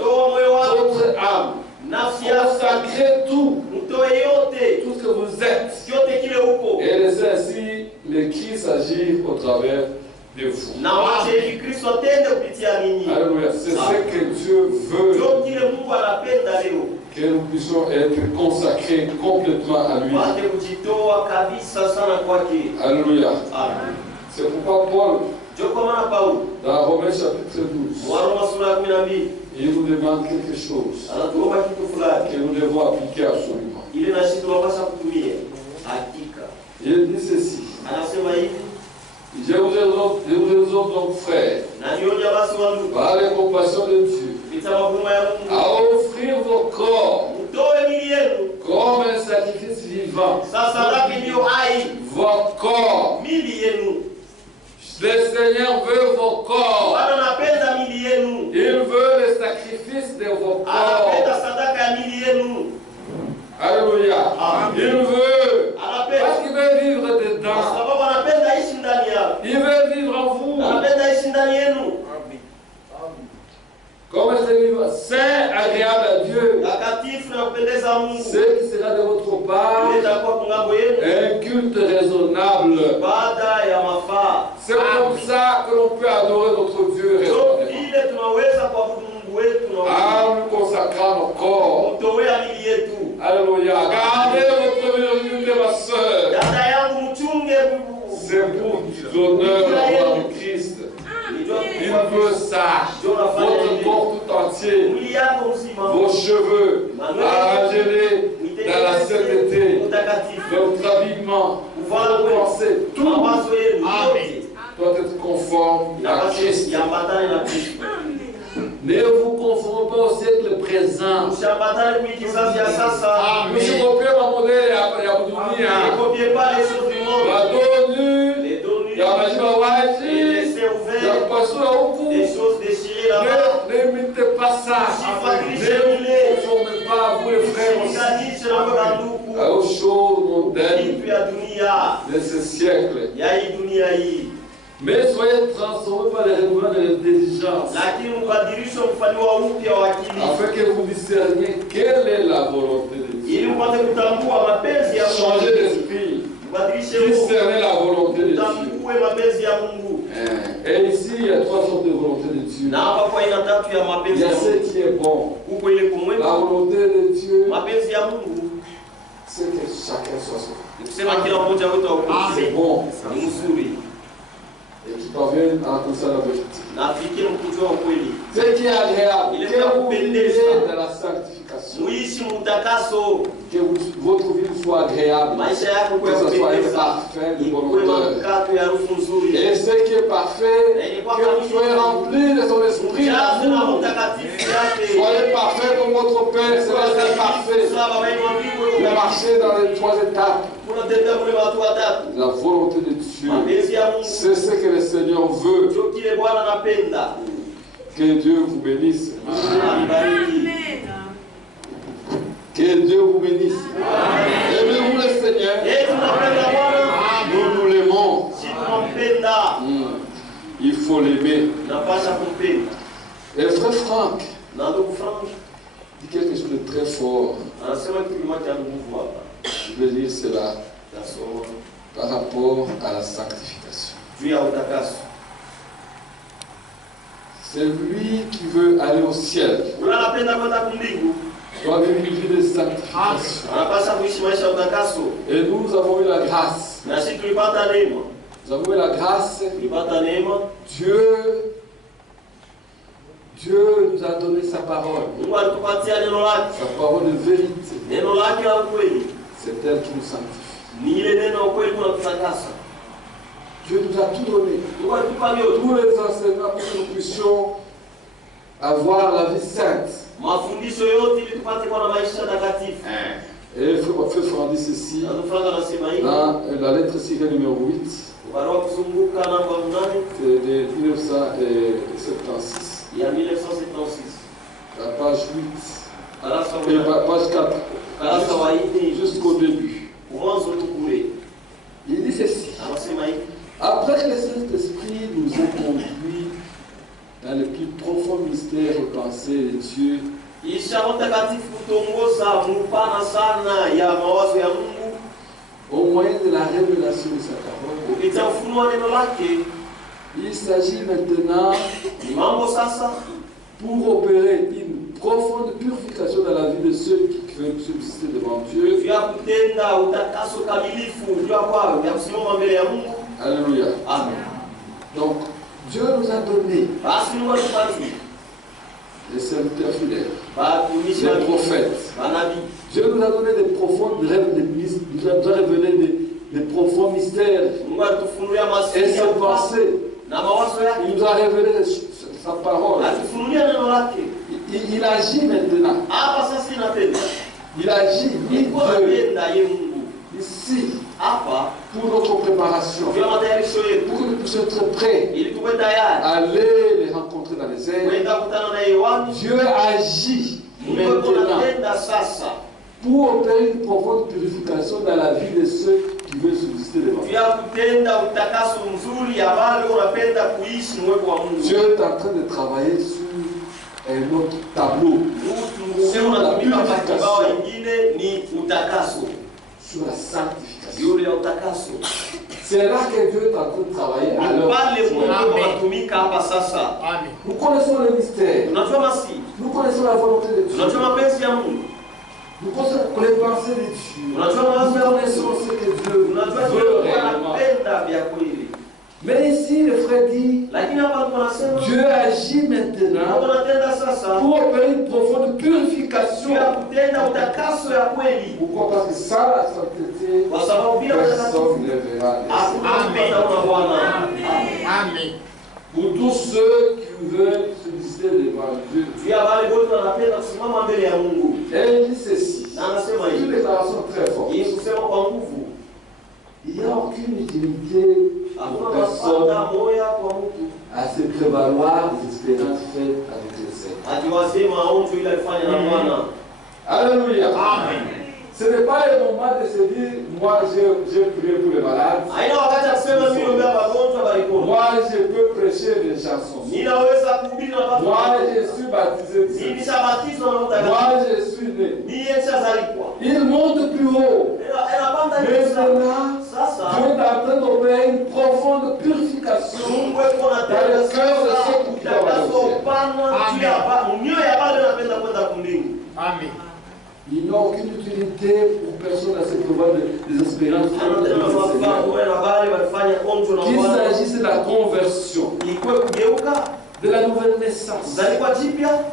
votre âme. Consacrez tout ce que vous êtes et laissez ainsi le Christ agir au travers de vous. Alléluia. C'est ce que Dieu veut, que nous puissions être consacrés complètement à lui. Alléluia. C'est pourquoi Paul, dans Romains chapitre 12, il nous demande quelque chose que nous devons appliquer absolument. Il dit ceci. Je vous exhorte donc, frères, par les compassions de Dieu, à offrir vos corps comme un sacrifice vivant. Vos corps. Le Seigneur veut vos corps. Il veut le sacrifice de vos corps. Alléluia. Il veut. Parce qu'il veut vivre dedans. Il veut vivre en vous. Comme c'est vivre saint, agréable à Dieu. Ce qui sera de votre part un culte raisonnable. C'est comme ça que l'on peut adorer notre Dieu raisonnablement. En nous consacrant nos corps. Alléluia. Gardez votre virginité, ma soeur. C'est pour l'honneur de la gloire du Christ. Il veut ça. Votre corps tout entier. Vos cheveux. Arrangez-les dans la sainteté. Votre habillement. Vos pensées. Tout doit être conforme à Christ. Ne vous conformez pas au siècle présent. Ne copiez pas le modèle Ne copiez pas les choses du monde. Des choses déchirées là-bas. N'imitez pas ça. Ne vous conformez pas à vous les frères aux choses mondaines de ce siècle. Mais soyez transformés par les renouvellements de l'intelligence, afin que vous discerniez quelle est la volonté de Dieu. Changez d'esprit, discernez la volonté de Dieu. Et ici, il y a trois sortes de volonté de Dieu. Il y a ce qui est bon. La volonté de Dieu, c'est que chacun soit sauvé. C'est bon. Et qui parviennent à alcancer l'objectif. Ce qui est agréable, que vous vivez dans la sanctification. muishi mutakaso, que votre vie soit agréable, maisha yako que ce soit parfait de bonne odeur. Et ce qui est parfait, que vous soyez remplis de son esprit. Soyez parfaits comme votre Père céleste parfait. Vous marchez dans les 3 étapes. La volonté de Dieu, c'est ce que le Seigneur veut. Que Dieu vous bénisse. Que Dieu vous bénisse. Aimez-vous le Seigneur. Nous l'aimons. Il faut l'aimer. Et frère Franck dit quelque chose de très fort. Je veux dire cela par rapport à la sanctification. C'est lui qui veut aller au ciel. Doit vivre une vie de sanctification. Et nous avons eu la grâce. Nous avons eu la grâce. Dieu nous a donné sa parole. Sa parole de vérité. C'est elle qui nous sanctifie. Dieu nous a tout donné. Tous les enseignements pour que nous puissions avoir la vie sainte. Et Frère Franck dit ceci dans la lettre Syrienne numéro 8 de 1976. La page 8 et page 4 jusqu'au début. Il dit ceci. Après que le Saint-Esprit nous ait conduits dans le plus profond mystère et pensée de Dieu, au moyen de la révélation de sa parole, il s'agit maintenant pour opérer une profonde purification dans la vie de ceux qui veulent subsister devant Dieu. Alléluia. Amen. Donc, Dieu nous a donné les serviteurs fidèles, les prophètes. Dieu nous a donné des profondes rêves, nous a révélé des profonds mystères et ses pensées. Il nous a révélé sa parole. Il agit maintenant. Il agit ici pour notre préparation, pour que nous puissions être prêts à aller les rencontrer dans les airs. Dieu agit maintenant pour opérer une profonde purification dans la vie de ceux qui veulent subsister devant Dieu. Dieu est en train de travailler sur un autre tableau, sur la purification, sur la sanctification. C'est là que Dieu est en train de travailler. Nous connaissons le mystère. Nous connaissons la volonté de Dieu. Nous connaissons les pensées de Dieu. Nous connaissons ce que Dieu veut réellement. Mais ici, le frère dit, Dieu agit maintenant pour opérer une profonde purification. Pourquoi? Parce que sans la sainteté, personne ne verra. Amen. Pour tous ceux qui veulent subsister devant Dieu. Et il dit ceci. C'est une déclaration très forte. Il n'y a aucune utilité pour personne à se prévaloir des expériences faites avec les saints. Alléluia. Amen. Ce n'est pas le moment de se dire, moi j'ai prié pour les malades. Moi je peux prêcher des chansons. Moi je suis baptisé. Moi je suis né. Il monte plus haut. Maintenant, Dieu est en train d'opérer une profonde purification dans le cœur de ceux qui doivent aller. Amen. Il n'y a aucune utilité pour personne à se prévoir des espérances. Qu'il s'agisse de la conversion, de la nouvelle naissance,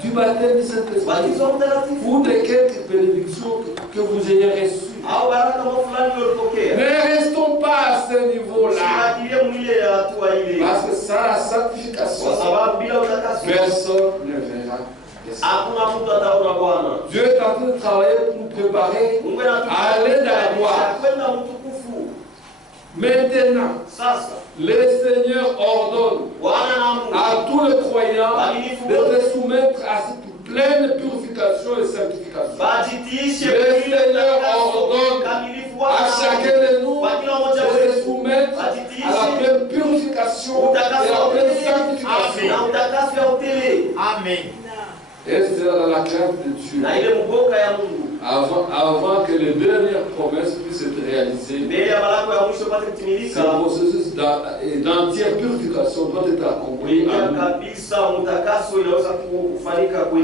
du baptême du Saint-Esprit, ou de quelques bénédictions que vous ayez reçues. Ne restons pas à ce niveau-là. Parce que sans la sanctification, personne ne verra. Dieu est en train de travailler pour nous préparer à aller dans la gloire. Maintenant, le Seigneur ordonne à tous les croyants de se soumettre à cette pleine purification et sanctification. Le Seigneur ordonne à chacun de nous de se soumettre à la pleine purification et à la pleine sanctification. Amen. Et c'est dans la crainte de Dieu. Avant que les dernières promesses puissent être réalisées, ce processus d'entière purification doit être accompli.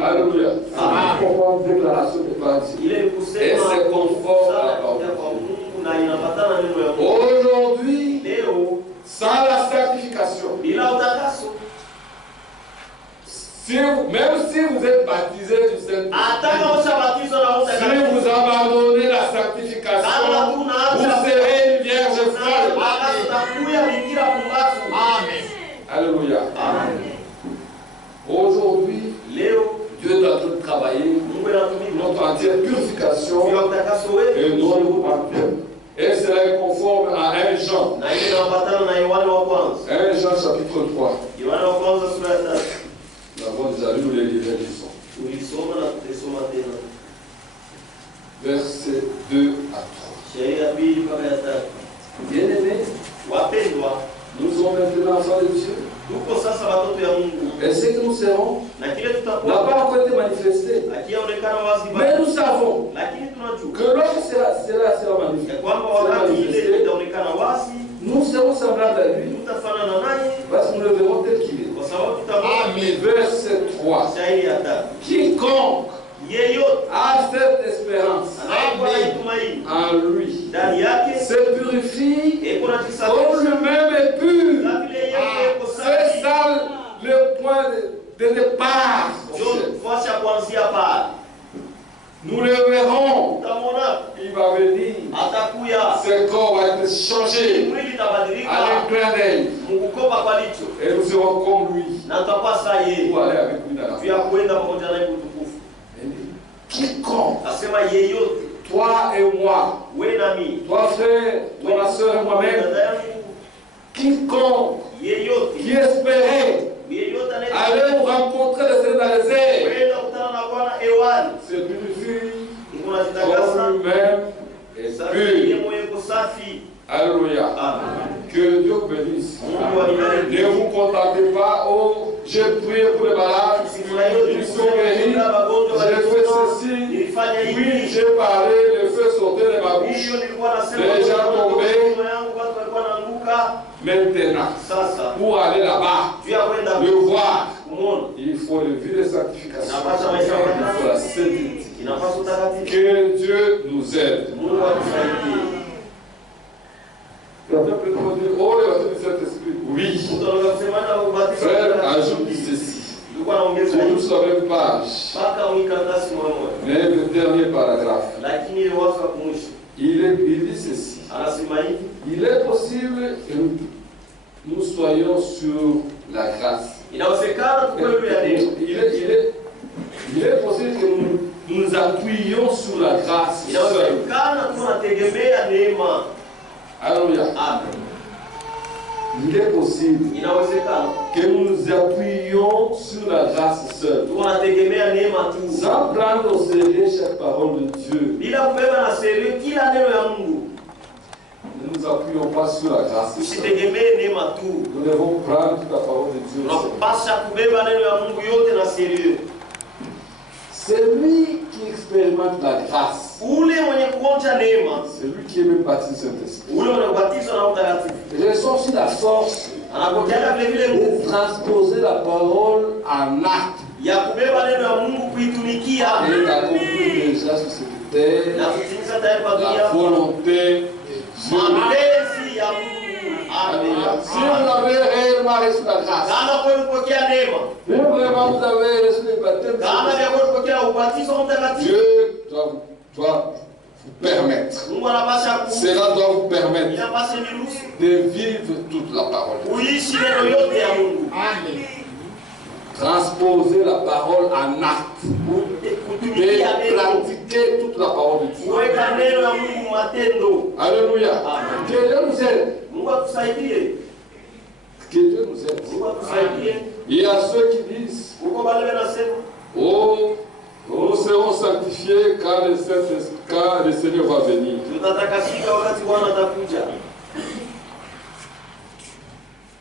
Alléluia. C'est une déclaration de Paris. Et c'est conforme à la parole. Aujourd'hui, sans la sanctification, même si vous êtes baptisé du Saint-Esprit, si vous abandonnez la sanctification, vous serez une vierge folle. Alléluia. Aujourd'hui, Dieu est en train de travailler notre entière purification et notre baptême. Et cela est conforme à 1 Jean. 1 Jean chapitre 3. Nous déjà lu les lisons. Versets 2 à 3. Bien-aimés, nous sommes maintenant enfants de Dieu. Et ce que nous serons n'a pas encore été manifesté. Mais nous savons que lorsque cela sera manifesté, nous serons semblables à lui parce que nous le verrons tel qu'il est. Amen. Verset 3. Quiconque a cette espérance en lui se purifie comme lui-même est pur. C'est ça le point de départ. Nous le verrons. Il va venir. Ce corps va être changé à l'éclat d'œil. Et nous serons comme lui. Pour aller avec lui dans la vie. Quiconque, toi et moi, toi frère, toi soeur et moi-même, quiconque qui espérait aller nous rencontrer le Seigneur dans les airs, se purifie comme lui-même est pur. Alléluia. Que Dieu bénisse. Ne vous contentez pas, oh, j'ai prié pour les malades, ils sont guéris, j'ai fait ceci, oui, j'ai parlé, le feu sortait de ma bouche, les gens tombaient. Maintenant, pour aller là-bas, le voir, il faut le vie de sanctification, il faut la sainteté. Que Dieu nous aide. Quelqu'un peut nous dire, oh, le baptême du Saint-Esprit. Oui. Frère, ajoute ceci. C'est tous sur la même page. Mais le dernier paragraphe. Il dit ceci. Il est possible que nous soyons sur la grâce. Il est possible que nous nous appuyions sur la grâce. Alléluia. Il est possible que nous nous appuyions sur la grâce seule, sans prendre au sérieux chaque parole de Dieu. Ne nous appuyons pas sur la grâce seule. Nous devons prendre toute la parole de Dieu. C'est lui qui expérimente la grâce. C'est lui qui est même baptisé Saint-Esprit. J'ai aussi la force de transposer la parole en acte. Et d'accomplir déjà sur cette terre la volonté de Dieu. Si vous avez réellement reçu la grâce, si vraiment vous avez reçu le baptême, Dieu doit vous permettre. Cela doit vous permettre de vivre toute la parole. Transposer la parole en acte. De pratiquer toute la parole de Dieu. Alléluia. Que Dieu nous aide. Que Dieu nous aide. Il y a ceux qui disent, oh, nous serons sanctifiés quand le Seigneur va venir.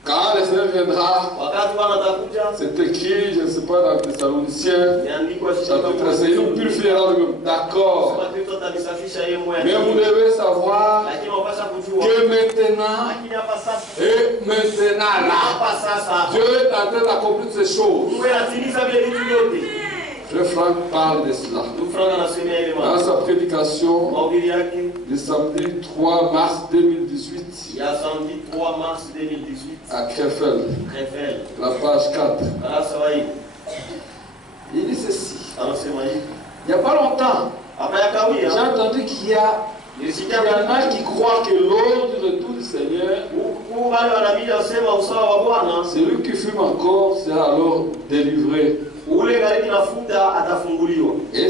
Quand le Seigneur viendra, c'est écrit, je ne sais pas, dans les Thessaloniciens, chapitre 5, il nous purifiera lui-même. D'accord. Mais vous devez savoir que maintenant, et maintenant là, Dieu est en train d'accomplir ces choses. Frère Franck parle de cela. Dans sa prédication du samedi 3 mars 2018 à Krefeld, la page 4. Il dit ceci. Il n'y a pas longtemps, j'ai entendu qu'il y en a qui croient que lors du retour du Seigneur, celui qui fume encore sera alors délivré. Et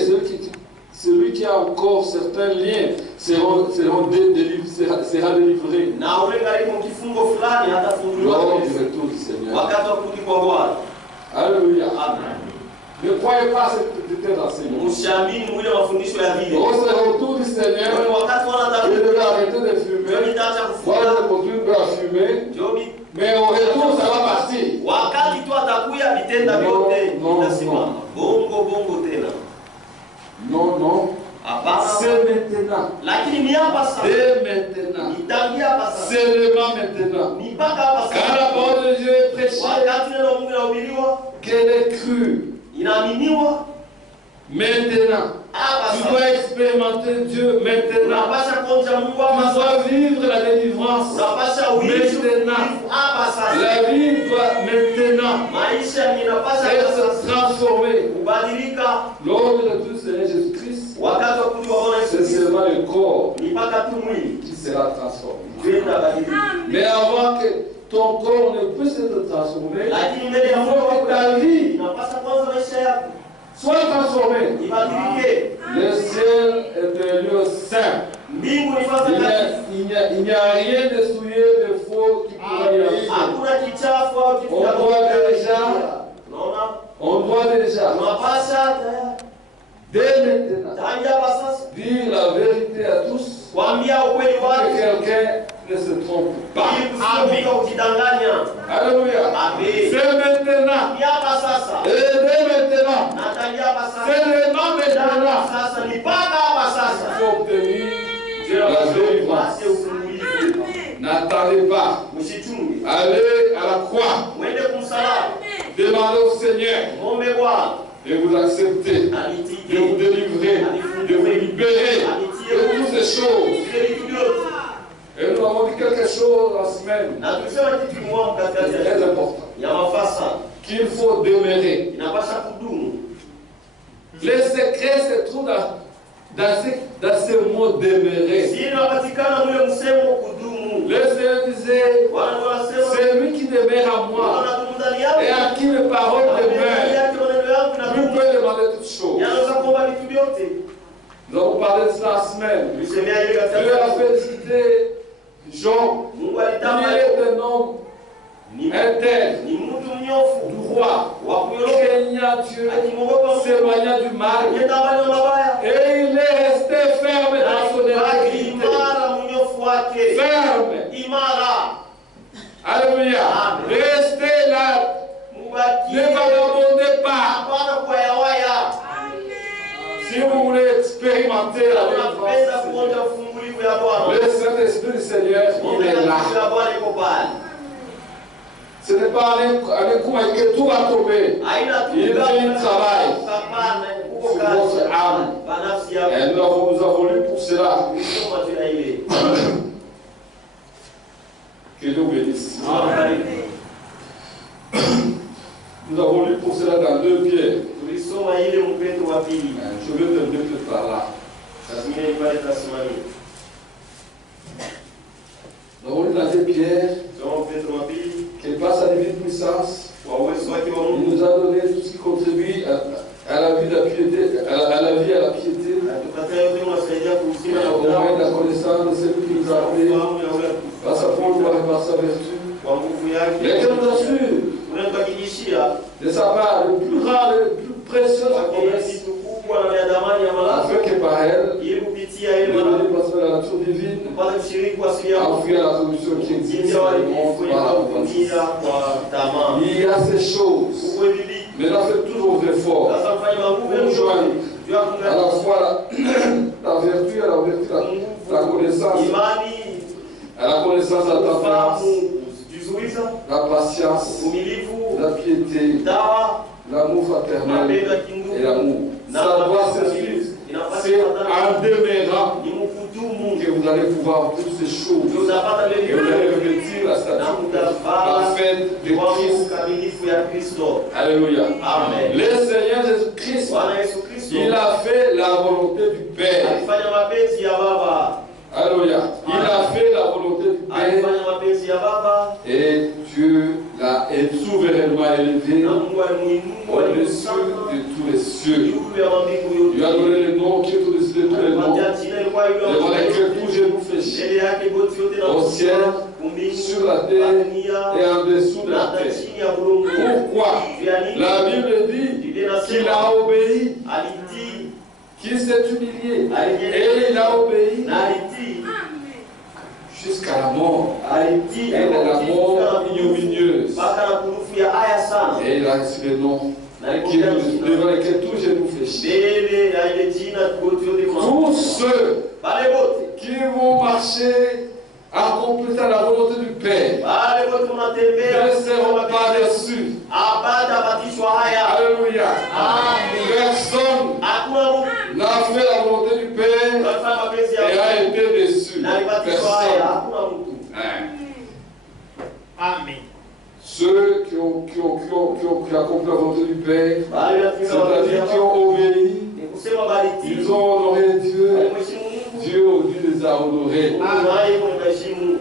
celui qui a encore certains liens sera délivré lors du retour du Seigneur. Alléluia. Ne croyez pas cet enseignement. Au retour du Seigneur, il devait arrêter de fumer. Voilà, de continuer à fumer. Mais au retour, ça va partir. Non, non. C'est maintenant. Dès maintenant. Seulement maintenant. Quand la parole de Dieu est prêchée, qu'elle est crue. Maintenant, tu dois expérimenter Dieu maintenant. Tu dois vivre la délivrance maintenant. La vie doit maintenant être transformée. Lors de retour du Seigneur Jésus-Christ, c'est seulement le corps qui sera transformé. Mais avant que ton corps ne puisse être transformé, il faut que ta vie soit transformée. Le ciel est un lieu saint. Il n'y a rien de souillé, de faux qui pourrait y entrer. On doit déjà, dès maintenant, dire la vérité à tous, que quelqu'un ne se trompe pas. Alléluia. C'est maintenant. Et dès maintenant. C'est le nom maintenant. Il faut obtenir la délivrance. N'attendez pas. Allez à la croix. Demandez au Seigneur de vous accepter, de vous délivrer, de vous libérer de toutes ces choses. Et nous avons dit quelque chose la semaine. C'est très important. Qu'il faut demeurer. Le secret se trouve dans ce mot demeurer. Le Seigneur disait, c'est lui qui demeure en moi et à qui mes paroles demeurent. Lui peut demander toutes choses. Nous avons parlé de cela la semaine. Dieu a félicité Jean. Il est un homme intègre, droit, craignant Dieu, s'éloignant du mal. Et il est resté ferme dans son intégrité. Ferme. Alléluia. Restez là. Ne vagabondez pas. Si vous voulez expérimenter la délivrance, le Saint-Esprit du Seigneur, il est là. Ce n'est pas un coup que tout va tomber. Il travaille sur votre âme. Et nous avons lu pour cela. Que Dieu bénisse. Amen. Nous avons lu pour cela dans 2 Pierre. Tulisoma ile Petro wa pili. Je vais te mettre par là. Lazima ipate tasimamia. Nous avons lu dans 2 Pierre. Soma Petro wa pili. Qu'il passe à divine puissance. Kwa uwezo wake wa Il Mungu. nous a donné tout ce qui contribue à la vie de la piété, à la vie, à la piété. Tukataa yote unasaidia kuhusika na Au moyen de la Mungu. connaissance de celui qui nous a appelés par sa gloire et par sa vertu. Kwa nguvu yake. Lesquels nous assurent Unatuhakikishia de sa part le plus rare et le plus précieux kwa promesse, kiasi kubwa na ya thamani ya malaika afin que par elle, ili kupitia le ile malaika donné parce que la nature divine tupate kushiriki kwa asili ya a Mungu. fui à la corruption qui existe Jinsi dans le monde walivyokuja par la kutumia kwa tamaa. Il y a ces choses, Huko hivi mais là fait toujours vos efforts sasa mfanye magumu ya pour joindre juu ya à la kuunganisha fois la vertu, à la vertu, la connaissance, imani, à la connaissance, la tempérance, ufahamu, kujizuiza, la patience, uvumilivu, la piété, dawa, l'amour fraternel mapendo ya et kindugu. l'amour. Ça doit se suivre. C'est en demeurant Ni mkudumu que vous allez pouvoir toutes ces choses. ndio unapata Et vous allez revêtir la na statue utavaa parfaite de kwa Christ. ukamilifu ya Kristo. Alléluia. Amen. Le Seigneur Jésus-Christ, Bwana Yesu Kristo il a fait la volonté du Père. alifanya mapenzi ya Baba. Alléluia. Il a fait la volonté du Père. Alifanya mapenzi ya Baba Et Dieu l'a souverainement élevé na Mungu alimuinua au-dessus de tous les cieux. juu ya mambingu Dieu a yote. donné le nom qui est au-dessus de tous les noms. Alipatia jina ilikuwa yule wa Devant mbinguni. lesquels tout genou fléchit. Mbele yake goti yote na Au ciel, mbingu, sur la terre dunia, et en dessous de na la hata terre. chini ya udongo. Pourquoi? Vya nini? La Bible dit Biblia qu'il inasema a obéi, alitii qu'il s'est humilié. Aliendelea. Et il a obéi na alitii jusqu'à la mort. alitii Et la mort ignominieuse. mpaka na kurufu ya aya sana Et il a reçu le nom na alipokea jina devant lequel tout genou fléchit. mbele ya ile jina goti yote Tous ceux wale wote qui vont marcher accomplissant la volonté du Père wale wote mnatembea ne seront pas déçus. apata batishwa haya. Alléluia. Amen. Personne Hakuna mtu n'a fait la volonté du Père anafanya mapenzi ya et a Mungu été déçu. na alibatishwa haya. Personne. Hakuna mtu. Amen. Ceux qui ont accompli la volonté du Père, Bali wanatumika mapenzi ya c'est-à-dire qui Mungu ont obéi, ni kusema balitii. ils ont honoré Dieu. Alimheshimu Mungu. Dieu aujourd'hui les a honorés. Mungu naye kumheshimu.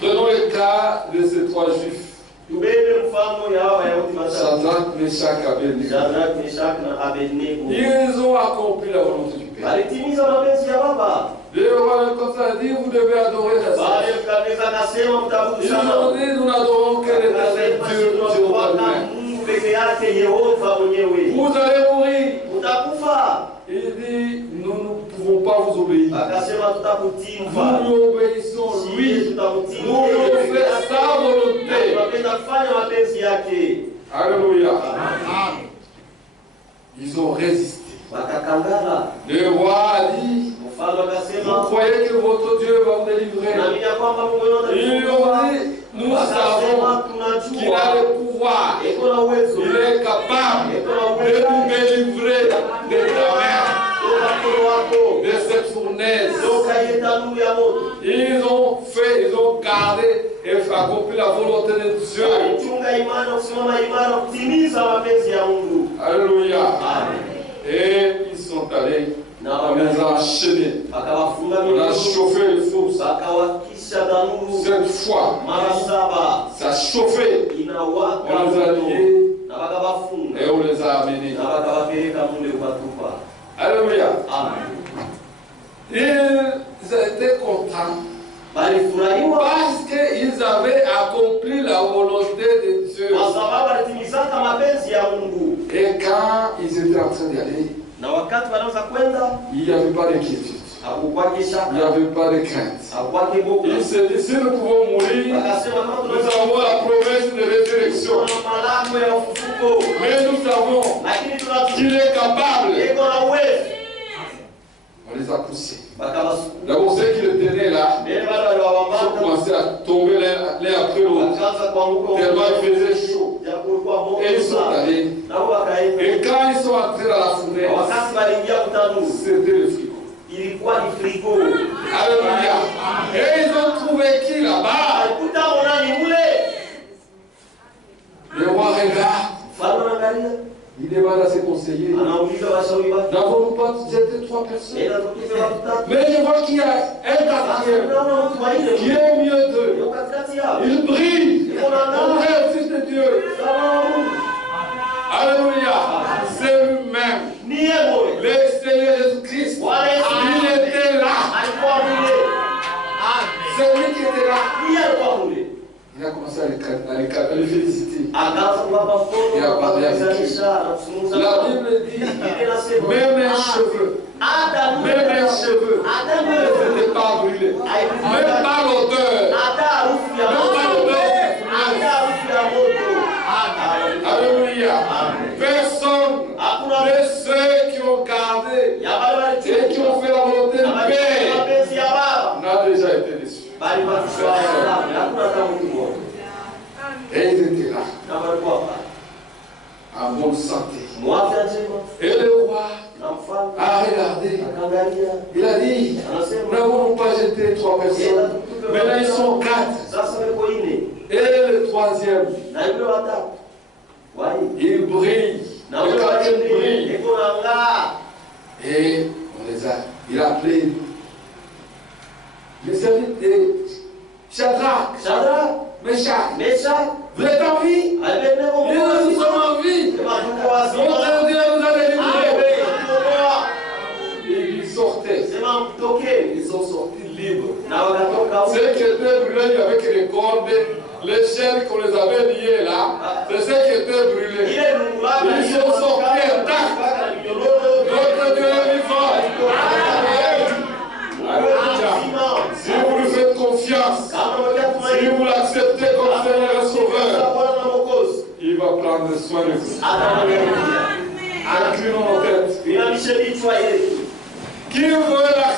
Prenons le cas de ces 3 juifs, Tubebe mfano ya hawa Wayahudi watatu. Shadrach, Meshach et Abednego. Shadrach, Meshach na Abednego. Ils ont accompli la volonté du Père. Walitimiza mapenzi ya Baba. Le roi le conseil a dit, vous devez adorer la Bali Seigneur. mkabeza akasema mtabudu Ils ont sana. dit, nous n'adorons que l'éternel Dieu, Jéhovah lui-même. Mungu peke yake Yehova mwenyewe. Vous allez mourir. Utakufa. Il dit, nous ne pouvons pas vous obéir. Akasema tutakutii Nous mfalme. lui obéissons lui. Tutakutii. Nous voulons faire sa volonté. Tunapenda kufanya mapenzi yake. Alléluia. Amen. Ils ont résisté. Wakakangana. Le roi a dit, Mfalme vous akasema croyez que votre Dieu va vous délivrer? naamini ya kwamba Mungu wenu Ils lui ont dit, nous savons Wakasema qu'il a tunajua le pouvoir. iko na uwezo. Il est capable de nous délivrer de ta main, Toka mkono wako. de cette fournaise. Toka ile tanuru ya moto. Ils ont gardé et accompli la volonté de Dieu. Alichunga imani na kusimama imara kutimiza mapenzi ya Mungu. Alléluia. Amen. Et ils sont allés, Na on les a enchaînés. akawafunga On a mikono. chauffé le feu. Akawakisha tanuru Cette fois, mara 7. ça a chauffé. Inawaka On les a moto. liés Na wakawafunga. et on les a amenés. Na wakawapeleka mule ukatupa. Alléluia. Amen. Ils étaient contents Walifurahiwa parce qu'ils avaient accompli la volonté de Dieu. kwa sababu alitimizaka mapenzi ya Mungu. Et quand ils étaient en train d'y aller, Na wakati wanaanza kwenda il n'y avait pas d'inquiétude. hakukwake Il n'y shaka, avait pas de crainte. hakukwake boga. Ils se disaient, si nous pouvons mourir, Akasema kama nous tunaweza avons la promesse de résurrection. kuna malango ya ufufuko, Mais nous savons lakini tunajua qu'il est capable. iko na uwezo. On les a poussés. Wakawasukuma D'abord, ceux qui le tenaient là, mbele, wale ils ont waliowabamba commencé à tomber l'un après l'autre. wakaanza kuanguka Tellement il faisait chaud. ya kulikuwa moto Et ils sont sana. allés. Nao wakaenda. Et quand ils sont entrés dans la fournaise, Wakati waliingia mtanuru, c'était le frigo. ilikuwa ni frigo. Alléluia. Et ils ont trouvé qui là-bas? Alikuta Il demande à ses conseillers. N'avons-nous pas été 3 personnes? Mais je vois qu'il y a un quatrième qui est au milieu d'eux. Il brille. Mon frère, fils de Dieu. Alléluia. C'est lui-même. Le Seigneur Jésus-Christ. Il était là. C'est lui qui était là. Il a commencé à les féliciter. Il a parlé avec lui. La Bible dit, même les cheveux, ne s'étaient pas brûlés. Même pas l'odeur. Alléluia. Personne de ceux qui ont gardé et qui ont fait la volonté de Père n'a déjà été déçu. Et il était là, en bonne santé. Et le roi a regardé. Il a dit, nous n'avons pas jeté 3 personnes. Maintenant ils sont 4. Et le 3e, il brille. Le 4e brille. Et il a appelé les serviteurs. Shadrach, Meshach, vous êtes en vie? Nous sommes en vie. Notre Dieu nous a délivrés. Ils sortaient. Ils sont sortis libres. Ceux qui étaient brûlés avec les cordes, les chaînes qu'on les avait liées là, c'est ceux qui étaient brûlés. Ils sont sortis intacts. Notre Dieu est vivant. Si vous lui faites confiance, si vous l'acceptez comme Seigneur et Sauveur, il va prendre soin de vous. Inclinons nos têtes. Qui veut la